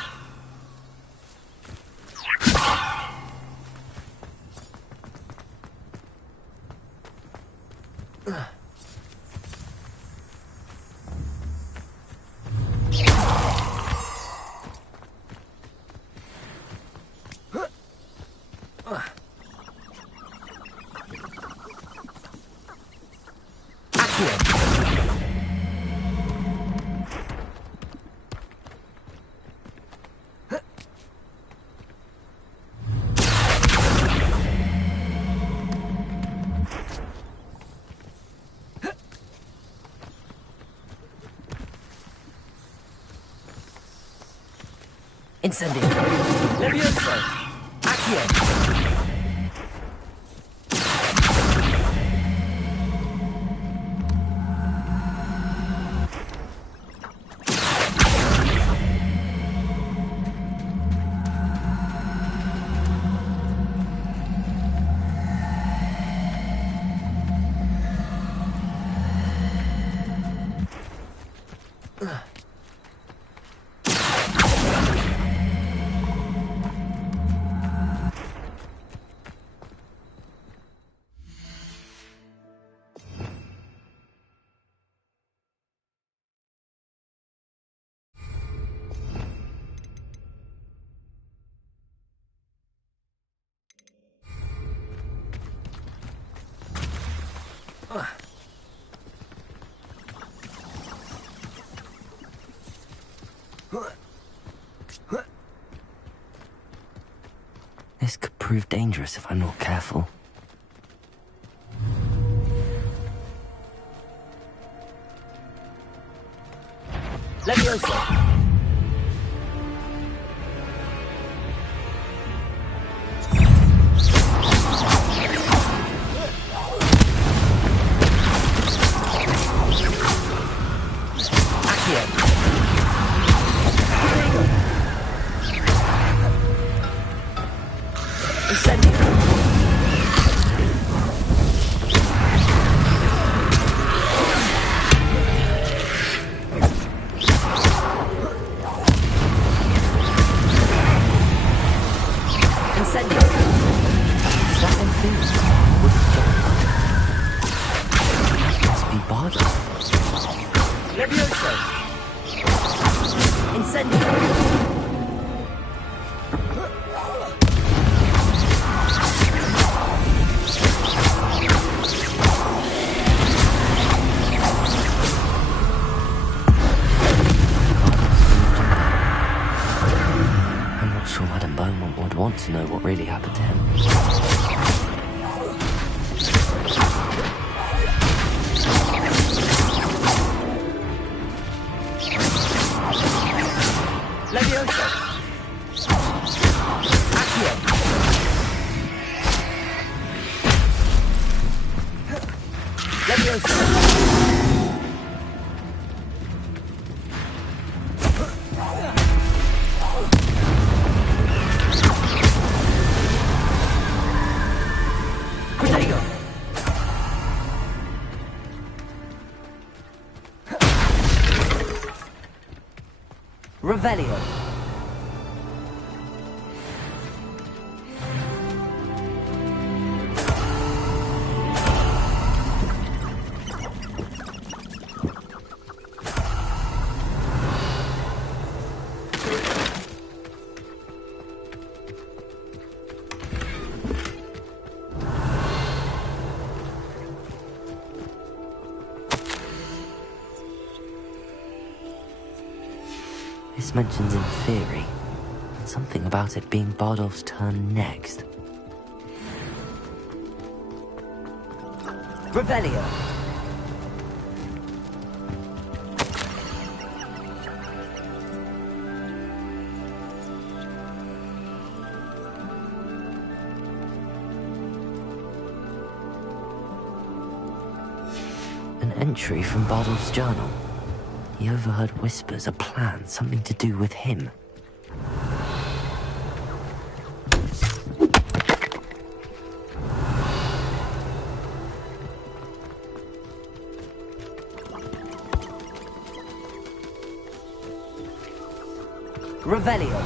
Incendio. Leviosa. Accio. This could prove dangerous if I'm not careful. Leviosa! I'm not sure Madame Beaumont would want to know what really happened to him. Revelio. This mentions in theory something about it being Bardolph's turn next. Revelio. An entry from Bardolph's journal. He overheard whispers, a plan, something to do with him. Revelio.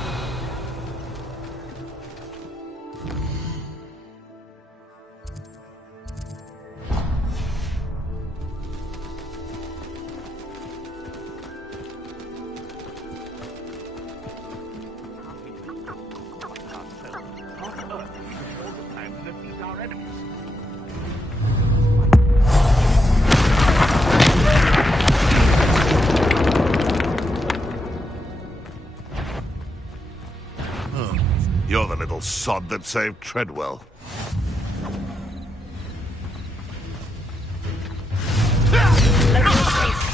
You're the little sod that saved Treadwell.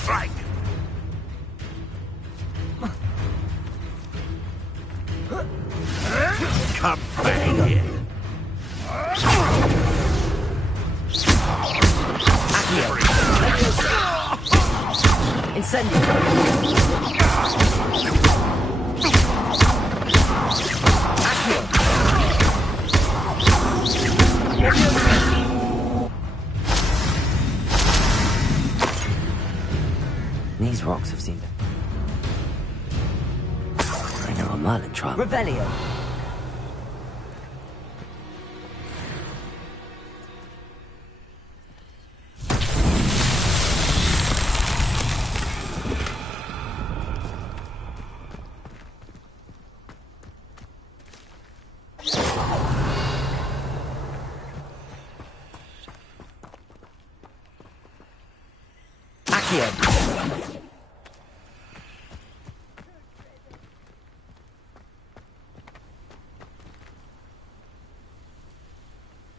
Strike! Come back here. Incendio. These rocks have seen them. I know a Merlin trial. Revelio.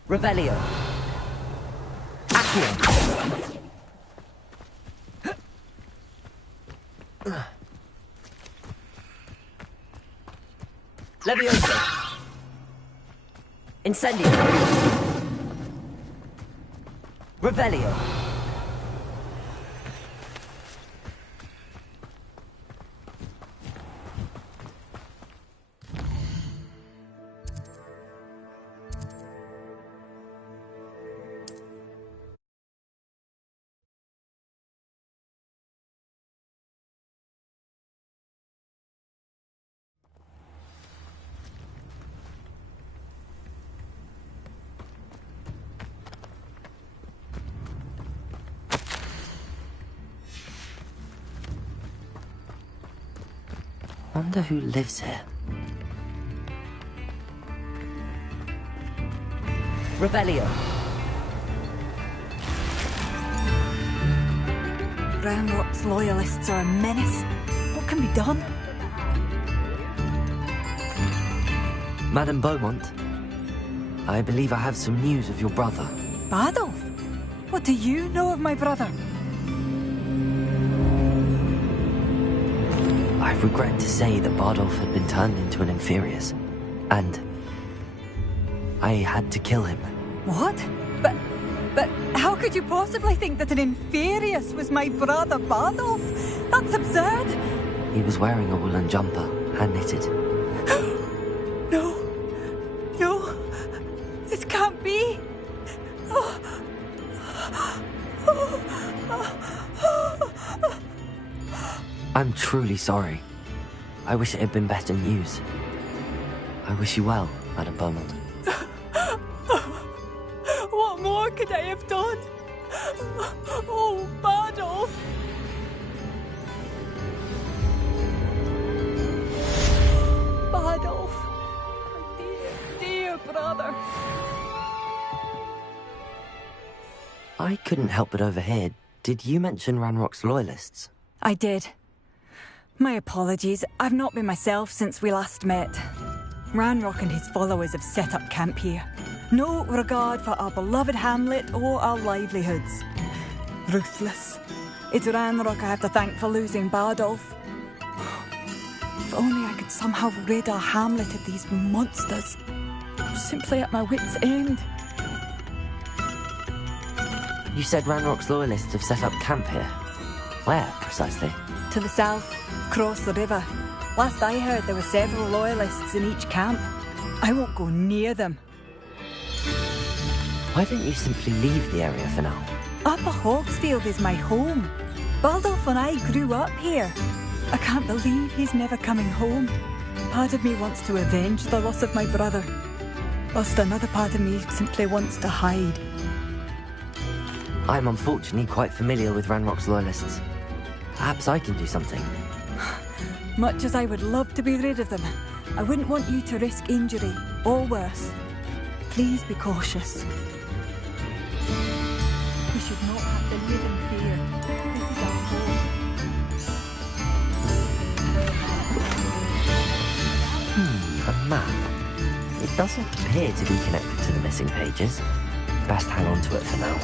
Revelio. Accio. Levioso. Incendio. Revelio. Wonder who lives here. Revelio. Ranrock's loyalists are a menace. What can be done? Madame Beaumont, I believe I have some news of your brother. Bardolph? What do you know of my brother? I regret to say that Bardolph had been turned into an Inferius, and I had to kill him. What? But But how could you possibly think that an Inferius was my brother Bardolph? That's absurd. He was wearing a woolen jumper, hand-knitted. No. No. This can't be. I'm truly sorry. I wish it had been better news. I wish you well, Madame Beaumont. What more could I have done? Oh, Bardolph! Bardolph, my dear, dear brother. I couldn't help but overhear. Did you mention Ranrock's loyalists? I did. My apologies. I've not been myself since we last met. Ranrock and his followers have set up camp here. No regard for our beloved hamlet or our livelihoods. Ruthless. It's Ranrock I have to thank for losing Bardolph. If only I could somehow rid our hamlet of these monsters. I'm simply at my wit's end. You said Ranrock's loyalists have set up camp here. Where, precisely? To the south, across the river. Last I heard, there were several loyalists in each camp. I won't go near them. Why don't you simply leave the area for now? Upper Hogsfield is my home. Bardolph and I grew up here. I can't believe he's never coming home. Part of me wants to avenge the loss of my brother, whilst another part of me simply wants to hide. I'm unfortunately quite familiar with Ranrock's loyalists. Perhaps I can do something. Much as I would love to be rid of them, I wouldn't want you to risk injury, or worse. Please be cautious. We should not have to live in fear. This is our home. A map. It doesn't appear to be connected to the missing pages. Best hang on to it for now.